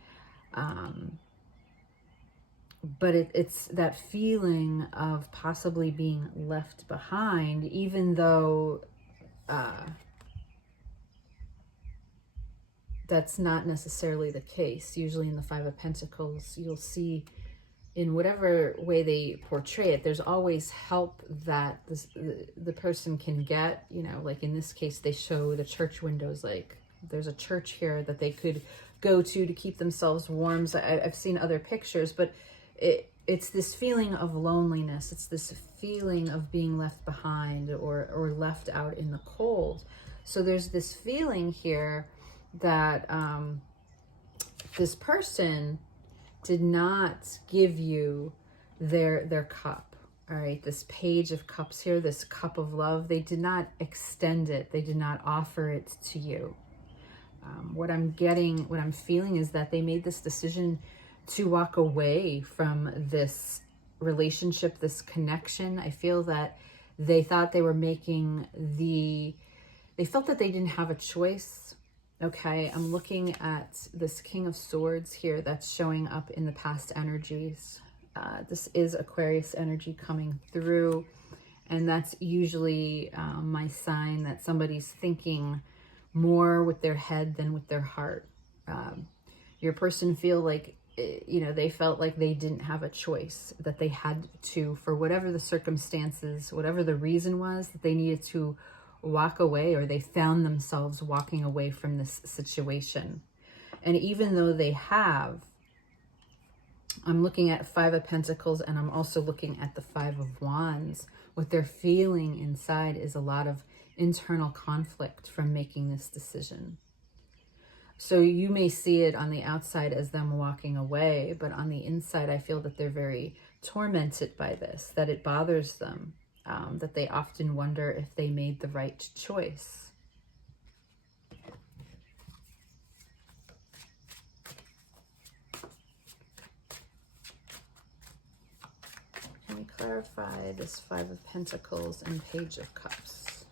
But it's that feeling of possibly being left behind, even though that's not necessarily the case. Usually in the 5 of Pentacles, you'll see in whatever way they portray it, there's always help that the person can get. You know, like in this case, they show the church windows, like there's a church here that they could go to keep themselves warm. So I've seen other pictures, but it's this feeling of loneliness. It's this feeling of being left behind or left out in the cold. So there's this feeling here that this person did not give you their cup. All right, this Page of Cups here, this cup of love, they did not extend it. They did not offer it to you. What I'm feeling is that they made this decision to walk away from this relationship, this connection. I feel that they thought they were making they felt that they didn't have a choice. Okay, I'm looking at this King of Swords here that's showing up in the past energies. This is Aquarius energy coming through, and that's usually my sign that somebody's thinking more with their head than with their heart. Your person feel like, you know, they felt like they didn't have a choice, that they had to, for whatever the circumstances, whatever the reason was, that they needed to walk away, or they found themselves walking away from this situation. And even though they have, I'm looking at Five of Pentacles, and I'm also looking at the Five of Wands. What they're feeling inside is a lot of internal conflict from making this decision. So you may see it on the outside as them walking away, but on the inside, I feel that they're very tormented by this, that it bothers them, that they often wonder if they made the right choice. Can we clarify this Five of Pentacles and Page of Cups?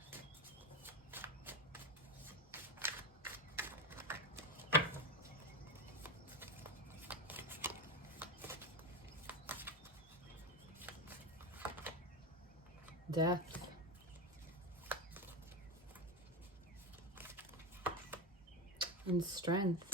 Death. And Strength.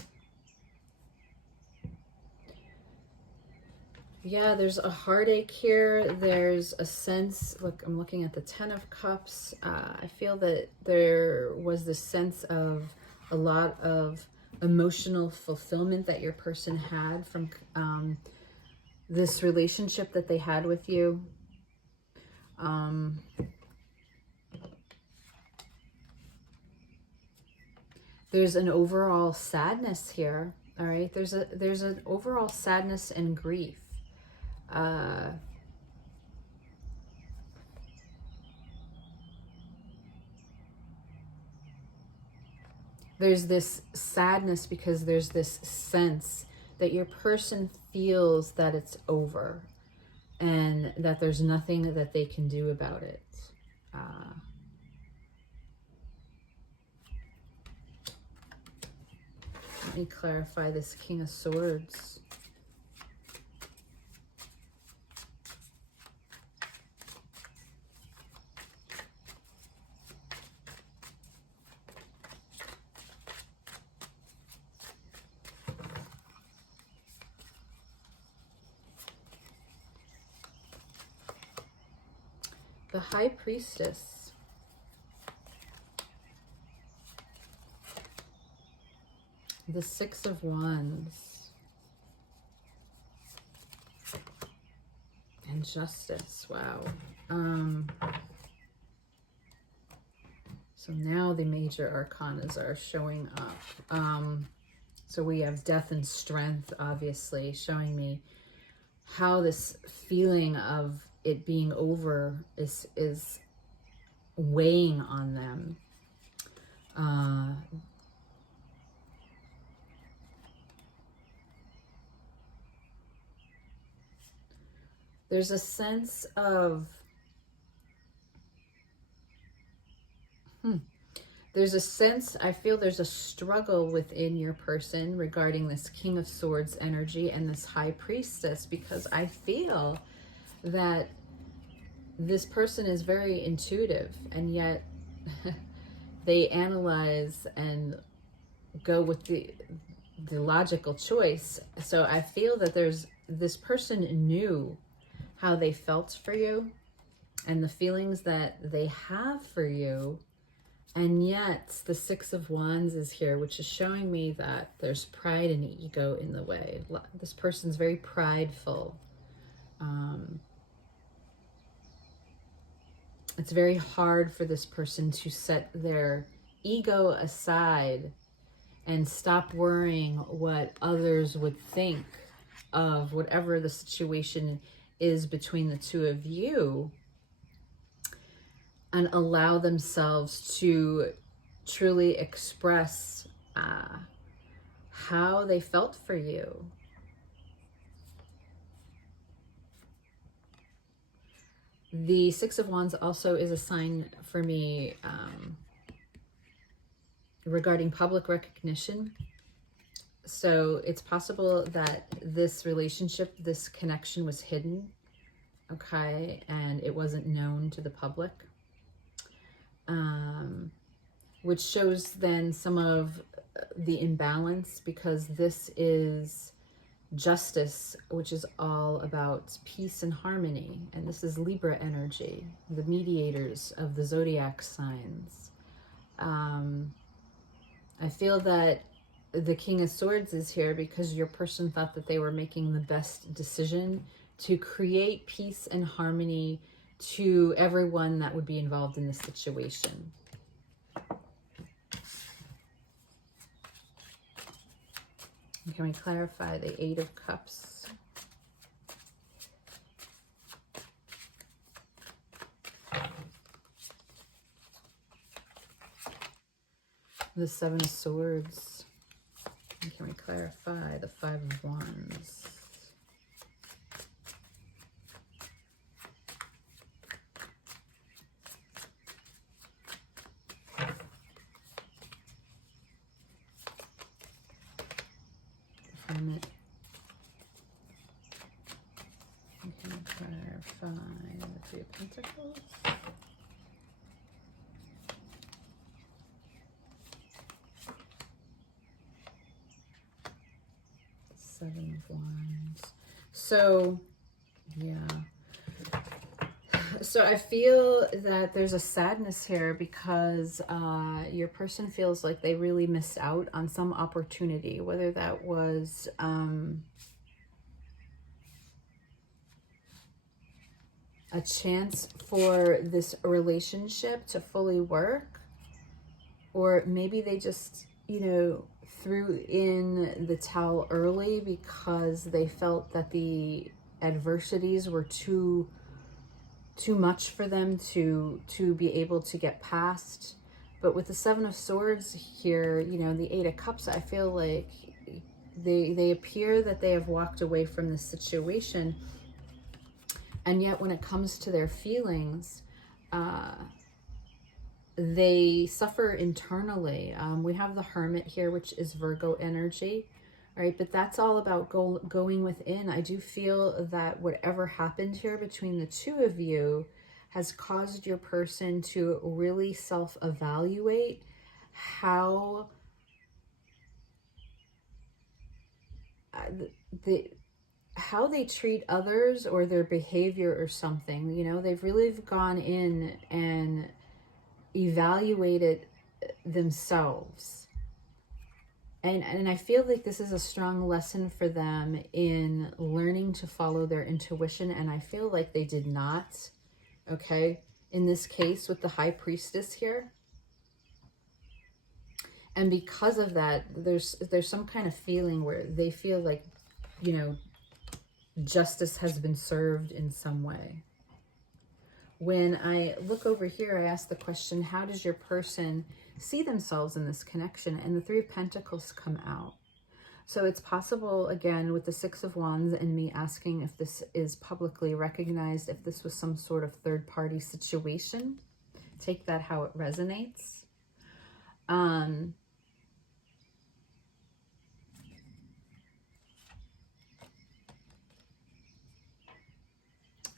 Yeah, there's a heartache here. There's a sense, look, I'm looking at the Ten of Cups. I feel that there was this sense of a lot of emotional fulfillment that your person had from this relationship that they had with you. There's an overall sadness here. All right, there's an overall sadness and grief. There's this sadness because there's this sense that your person feels that it's over and that there's nothing that they can do about it. Let me clarify this King of Swords. The High Priestess. The Six of Wands. And Justice. Wow. So now the major arcanas are showing up. So we have Death and Strength, obviously, showing me how this feeling of it being over is weighing on them. There's a sense of I feel there's a struggle within your person regarding this King of Swords energy and this High Priestess, because I feel that this person is very intuitive, and yet they analyze and go with the logical choice. So I feel that this person knew how they felt for you and the feelings that they have for you. And yet the Six of Wands is here, which is showing me that there's pride and ego in the way. This person's very prideful. It's very hard for this person to set their ego aside and stop worrying what others would think of whatever the situation is between the two of you, and allow themselves to truly express how they felt for you. The Six of Wands also is a sign for me regarding public recognition. So it's possible that this relationship, this connection was hidden, okay, and it wasn't known to the public. Which shows then some of the imbalance, because this is Justice, which is all about peace and harmony, and this is Libra energy, the mediators of the zodiac signs. I feel that the King of Swords is here because your person thought that they were making the best decision to create peace and harmony to everyone that would be involved in the situation. Can we clarify the Eight of Cups? The Seven of Swords. And can we clarify the Five of Wands? Hermit. And can we clarify the Three of Pentacles? Seven of Wands. So, yeah. So I feel that there's a sadness here because your person feels like they really missed out on some opportunity, whether that was a chance for this relationship to fully work, or maybe they just, you know, threw in the towel early because they felt that the adversities were too much for them to be able to get past. But with the Seven of Swords here, you know, the Eight of Cups, I feel like they appear that they have walked away from this situation, and yet when it comes to their feelings, they suffer internally. We have the Hermit here, which is Virgo energy, right? But that's all about going within. I do feel that whatever happened here between the two of you has caused your person to really self-evaluate how they treat others or their behavior or something. You know, they've really gone in and evaluated themselves. And I feel like this is a strong lesson for them in learning to follow their intuition. And I feel like they did not, okay, in this case with the High Priestess here. And because of that, there's some kind of feeling where they feel like, you know, justice has been served in some way. When I look over here, I ask the question, how does your person see themselves in this connection? And the Three of Pentacles come out. So it's possible, again, with the Six of Wands and me asking if this is publicly recognized, if this was some sort of third-party situation. Take that how it resonates.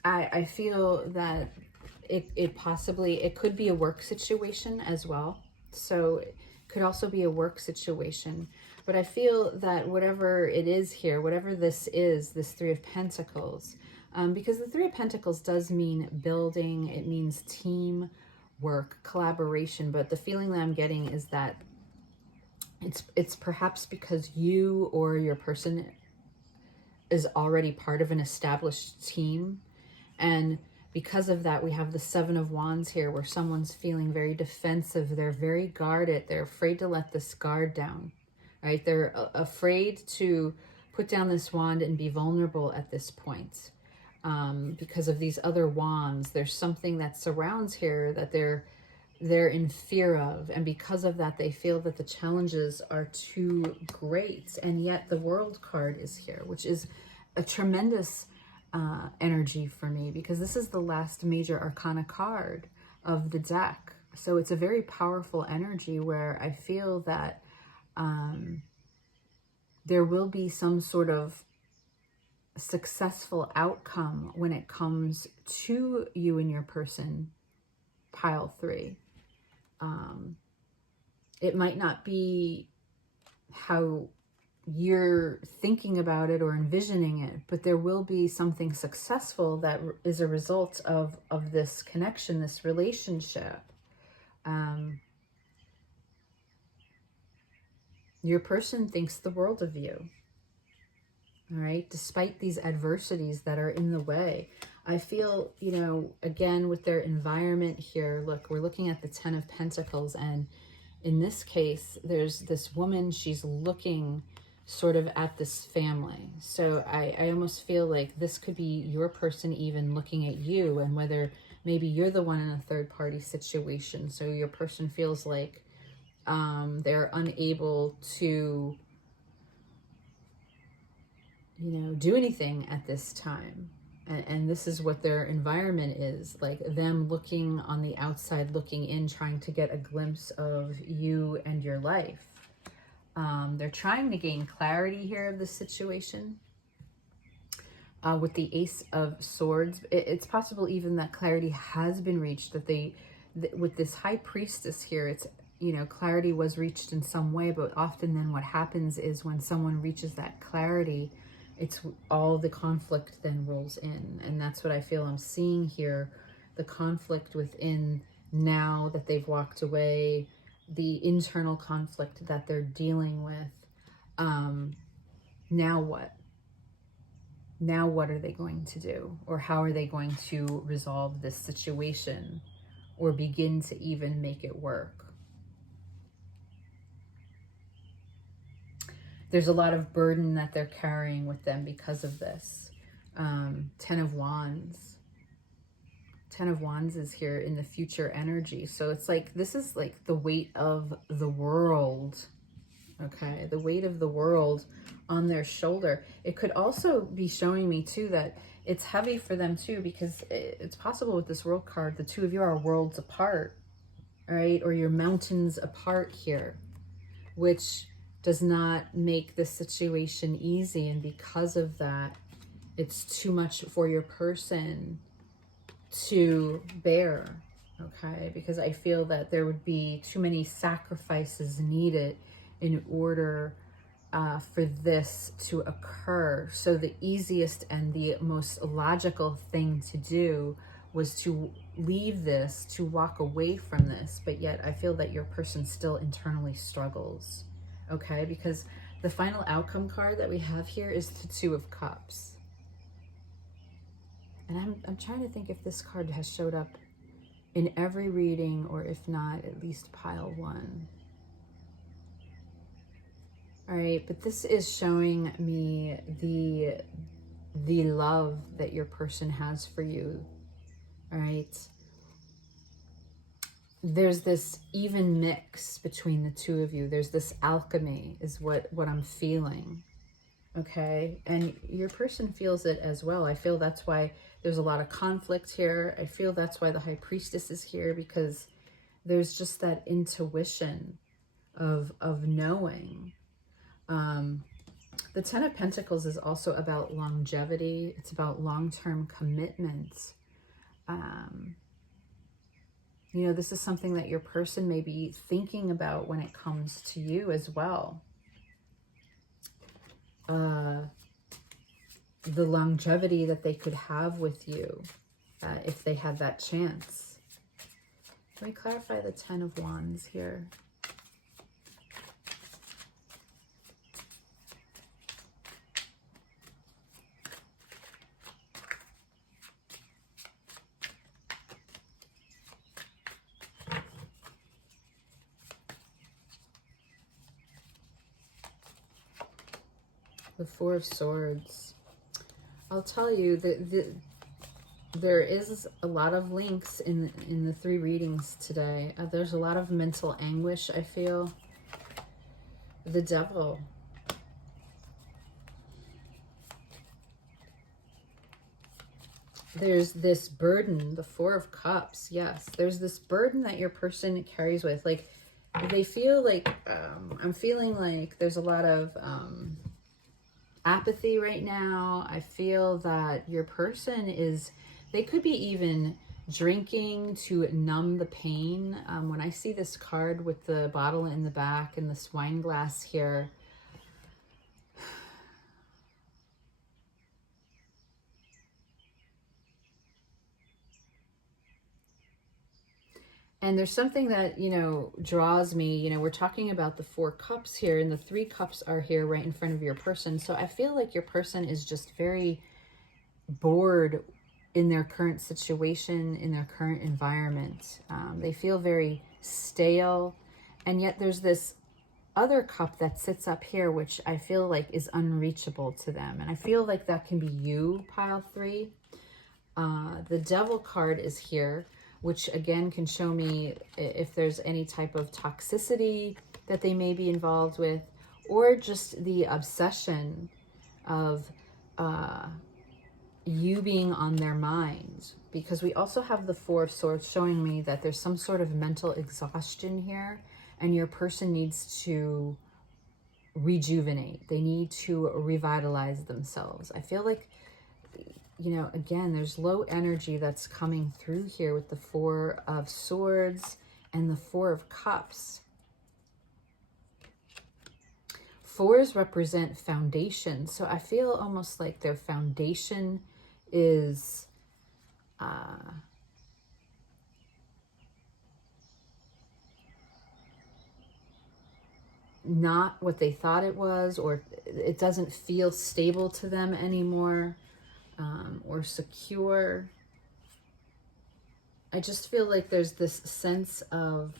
I feel that it could be a work situation as well. So it could also be a work situation. But I feel that whatever it is here, whatever this is, this Three of Pentacles, because the Three of Pentacles does mean building, it means team work, collaboration. But the feeling that I'm getting is that it's perhaps because you or your person is already part of an established team. And because of that, we have the Seven of Wands here where someone's feeling very defensive. They're very guarded. They're afraid to let this guard down, right? They're afraid to put down this wand and be vulnerable at this point because of these other wands. There's something that surrounds here that they're in fear of. And because of that, they feel that the challenges are too great. And yet the World card is here, which is a tremendous energy for me, because this is the last major arcana card of the deck. So it's a very powerful energy where I feel that there will be some sort of successful outcome when it comes to you and your person, pile 3. It might not be how you're thinking about it or envisioning it, but there will be something successful that is a result of this connection, this relationship. Your person thinks the world of you. All right, despite these adversities that are in the way. I feel, you know, again, with their environment here, look, we're looking at the 10 of Pentacles, and in this case, there's this woman, she's looking sort of at this family. So I almost feel like this could be your person even looking at you, and whether maybe you're the one in a third party situation. So your person feels like they're unable to, you know, do anything at this time. And this is what their environment is, like them looking on the outside, looking in, trying to get a glimpse of you and your life. They're trying to gain clarity here of the situation. With the Ace of Swords, it's possible even that clarity has been reached, that with this High Priestess here, it's, you know, clarity was reached in some way, but often then what happens is when someone reaches that clarity, it's all the conflict then rolls in. And that's what I feel I'm seeing here, the conflict within now that they've walked away, the internal conflict that they're dealing with. Now what? Now what are they going to do? Or how are they going to resolve this situation or begin to even make it work? There's a lot of burden that they're carrying with them because of this. 10 of Wands. 10 of Wands is here in the future energy. So it's like, this is like the weight of the world. Okay, the weight of the world on their shoulder. It could also be showing me too that it's heavy for them too, because it's possible with this World card, the two of you are worlds apart, right? Or you're mountains apart here, which does not make the situation easy. And because of that, it's too much for your person to bear, okay? Because I feel that there would be too many sacrifices needed in order for this to occur. So the easiest and the most logical thing to do was to leave this, to walk away from this, but yet I feel that your person still internally struggles, okay? Because the final outcome card that we have here is the Two of Cups. And I'm trying to think if this card has showed up in every reading, or if not, at least pile one. All right, but this is showing me the love that your person has for you. All right. There's this even mix between the two of you. There's this alchemy is what I'm feeling. Okay, and your person feels it as well. I feel that's why there's a lot of conflict here. I feel that's why the High Priestess is here, because there's just that intuition of knowing. The 10 of Pentacles is also about longevity. It's about long-term commitment. You know, this is something that your person may be thinking about when it comes to you as well. The longevity that they could have with you if they had that chance. Can we clarify the 10 of Wands here? The Four of Swords. I'll tell you that there is a lot of links in the three readings today. There's a lot of mental anguish, I feel. The Devil. There's this burden, the Four of Cups. Yes, there's this burden that your person carries with. Like, they feel like, I'm feeling like there's a lot of apathy right now. I feel that your person is, they could be even drinking to numb the pain. When I see this card with the bottle in the back and this wine glass here, And there's something that, you know, draws me. You know, we're talking about the 4 cups here, and the 3 cups are here right in front of your person. So I feel like your person is just very bored in their current situation, in their current environment. They feel very stale. And yet there's this other cup that sits up here, which I feel like is unreachable to them. And I feel like that can be you, pile 3. The Devil card is here, which again can show me if there's any type of toxicity that they may be involved with, or just the obsession of you being on their mind. Because we also have the 4 of Swords showing me that there's some sort of mental exhaustion here, and your person needs to rejuvenate. They need to revitalize themselves. I feel like, you know, again, there's low energy that's coming through here with the 4 of Swords and the 4 of Cups. 4s represent foundation. So I feel almost like their foundation is not what they thought it was, or it doesn't feel stable to them anymore, or secure. I just feel like there's this sense of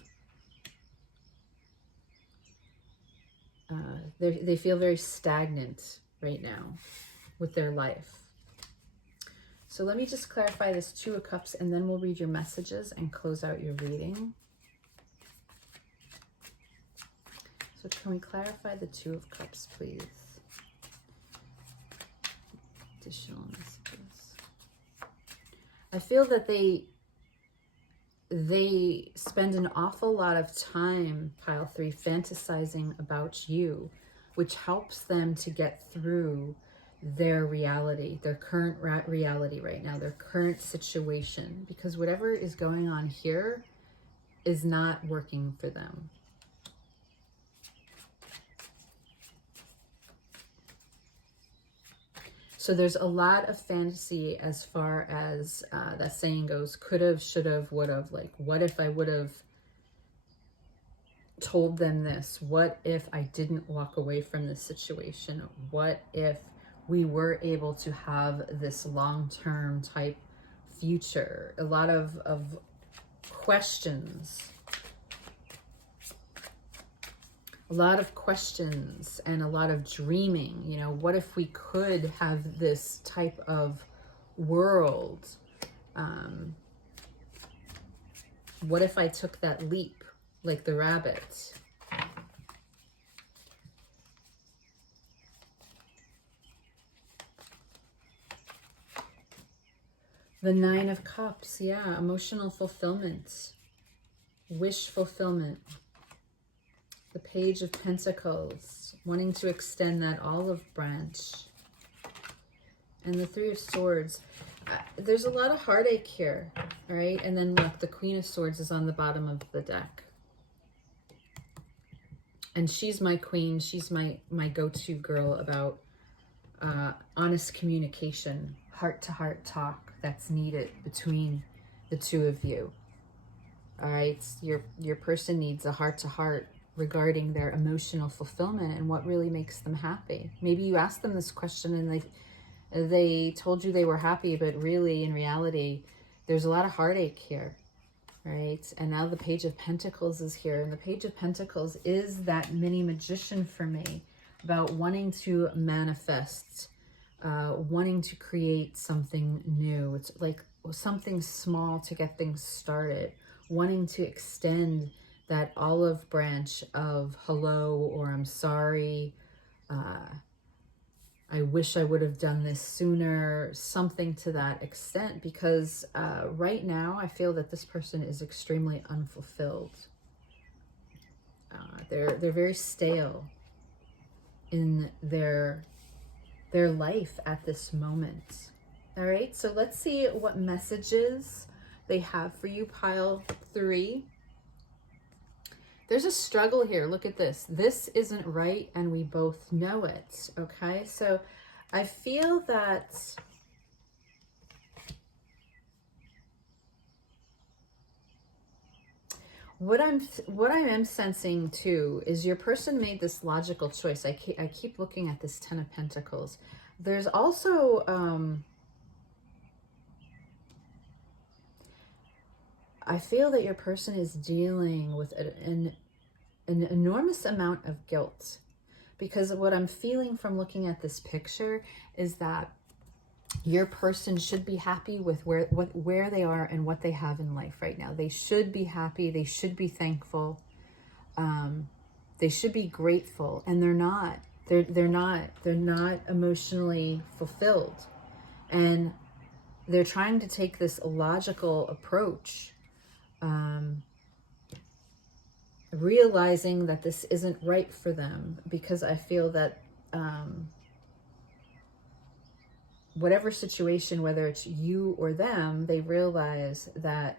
they feel very stagnant right now with their life. So let me just clarify this 2 of Cups, and then we'll read your messages and close out your reading. So can we clarify the 2 of Cups, please? Additional messages. I feel that they spend an awful lot of time, pile 3, fantasizing about you, which helps them to get through their reality, their current reality right now, their current situation, because whatever is going on here is not working for them. So there's a lot of fantasy as far as that saying goes, could have, should have, would have. Like, what if I would have told them this? What if I didn't walk away from this situation? What if we were able to have this long-term type future? A lot of questions. A lot of questions and a lot of dreaming. You know, what if we could have this type of world? What if I took that leap like the rabbit? The 9 of Cups, yeah, emotional fulfillment, wish fulfillment. The Page of Pentacles, wanting to extend that olive branch. And the 3 of Swords. There's a lot of heartache here, right? And then look, the Queen of Swords is on the bottom of the deck. And she's my queen. She's my go-to girl about honest communication, heart-to-heart talk that's needed between the 2 of you. All right, your person needs a heart-to-heart regarding their emotional fulfillment and what really makes them happy. Maybe you asked them this question and they told you they were happy, but really, in reality, there's a lot of heartache here, right? And now the Page of Pentacles is here, and the Page of Pentacles is that mini magician for me, about wanting to manifest, wanting to create something new. It's like something small to get things started, wanting to extend that olive branch of hello, or I'm sorry, I wish I would have done this sooner, something to that extent, because right now I feel that this person is extremely unfulfilled. They're very stale in their life at this moment. All right, so let's see what messages they have for you, pile 3. There's a struggle here. Look at this. This isn't right, and we both know it, okay? So I feel that What I am sensing too is your person made this logical choice. I keep looking at this Ten of Pentacles. There's also I feel that your person is dealing with an enormous amount of guilt, because what I'm feeling from looking at this picture is that your person should be happy with where they are and what they have in life right now. They should be happy. They should be thankful. They should be grateful, and they're not. They're not emotionally fulfilled, and they're trying to take this logical approach, realizing that this isn't right for them, because I feel that whatever situation, whether it's you or them, they realize that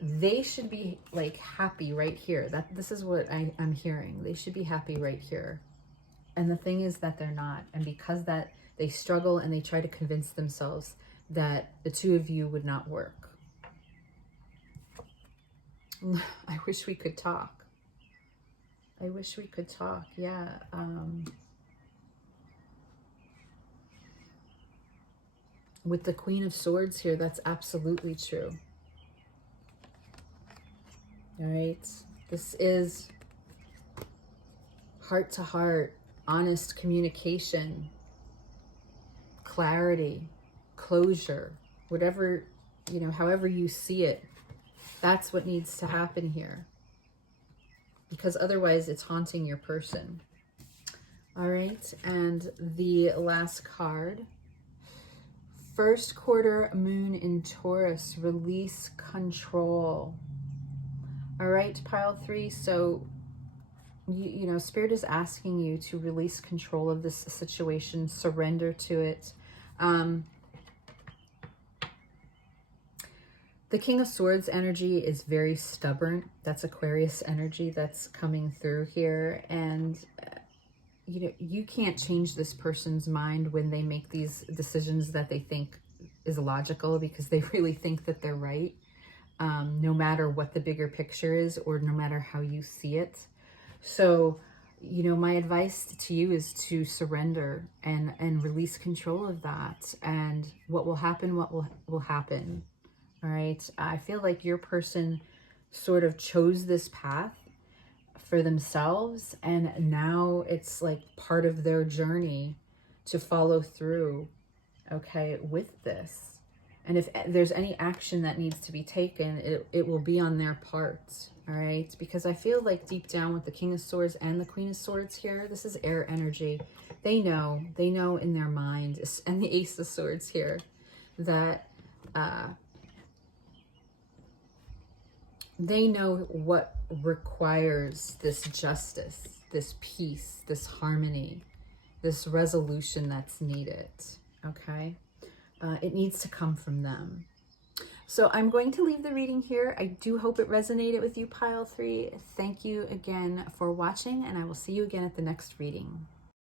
they should be like happy right here. This is what I'm hearing. They should be happy right here. And the thing is that they're not. And because that, they struggle and they try to convince themselves that the two of you would not work. I wish we could talk. I wish we could talk. Yeah. With the Queen of Swords here, that's absolutely true. All right. This is heart to heart, honest communication, clarity, closure, whatever, you know, however you see it. That's what needs to happen here, because otherwise it's haunting your person. All right, and the last card, first quarter moon in Taurus, release control. All right, pile 3. So, you know, Spirit is asking you to release control of this situation, surrender to it. The King of Swords energy is very stubborn. That's Aquarius energy that's coming through here. And, you know, you can't change this person's mind when they make these decisions that they think is logical, because they really think that they're right, no matter what the bigger picture is or no matter how you see it. So, you know, my advice to you is to surrender and release control of that. And what will happen, what will happen. All right. I feel like your person sort of chose this path for themselves, and now it's like part of their journey to follow through, okay, with this. And if there's any action that needs to be taken, it will be on their part, all right? Because I feel like deep down with the King of Swords and the Queen of Swords here, this is air energy. They know in their mind, and the Ace of Swords here, that they know what requires this justice, this peace, this harmony, this resolution that's needed, okay? It needs to come from them. So I'm going to leave the reading here. I do hope it resonated with you, pile 3. Thank you again for watching, and I will see you again at the next reading.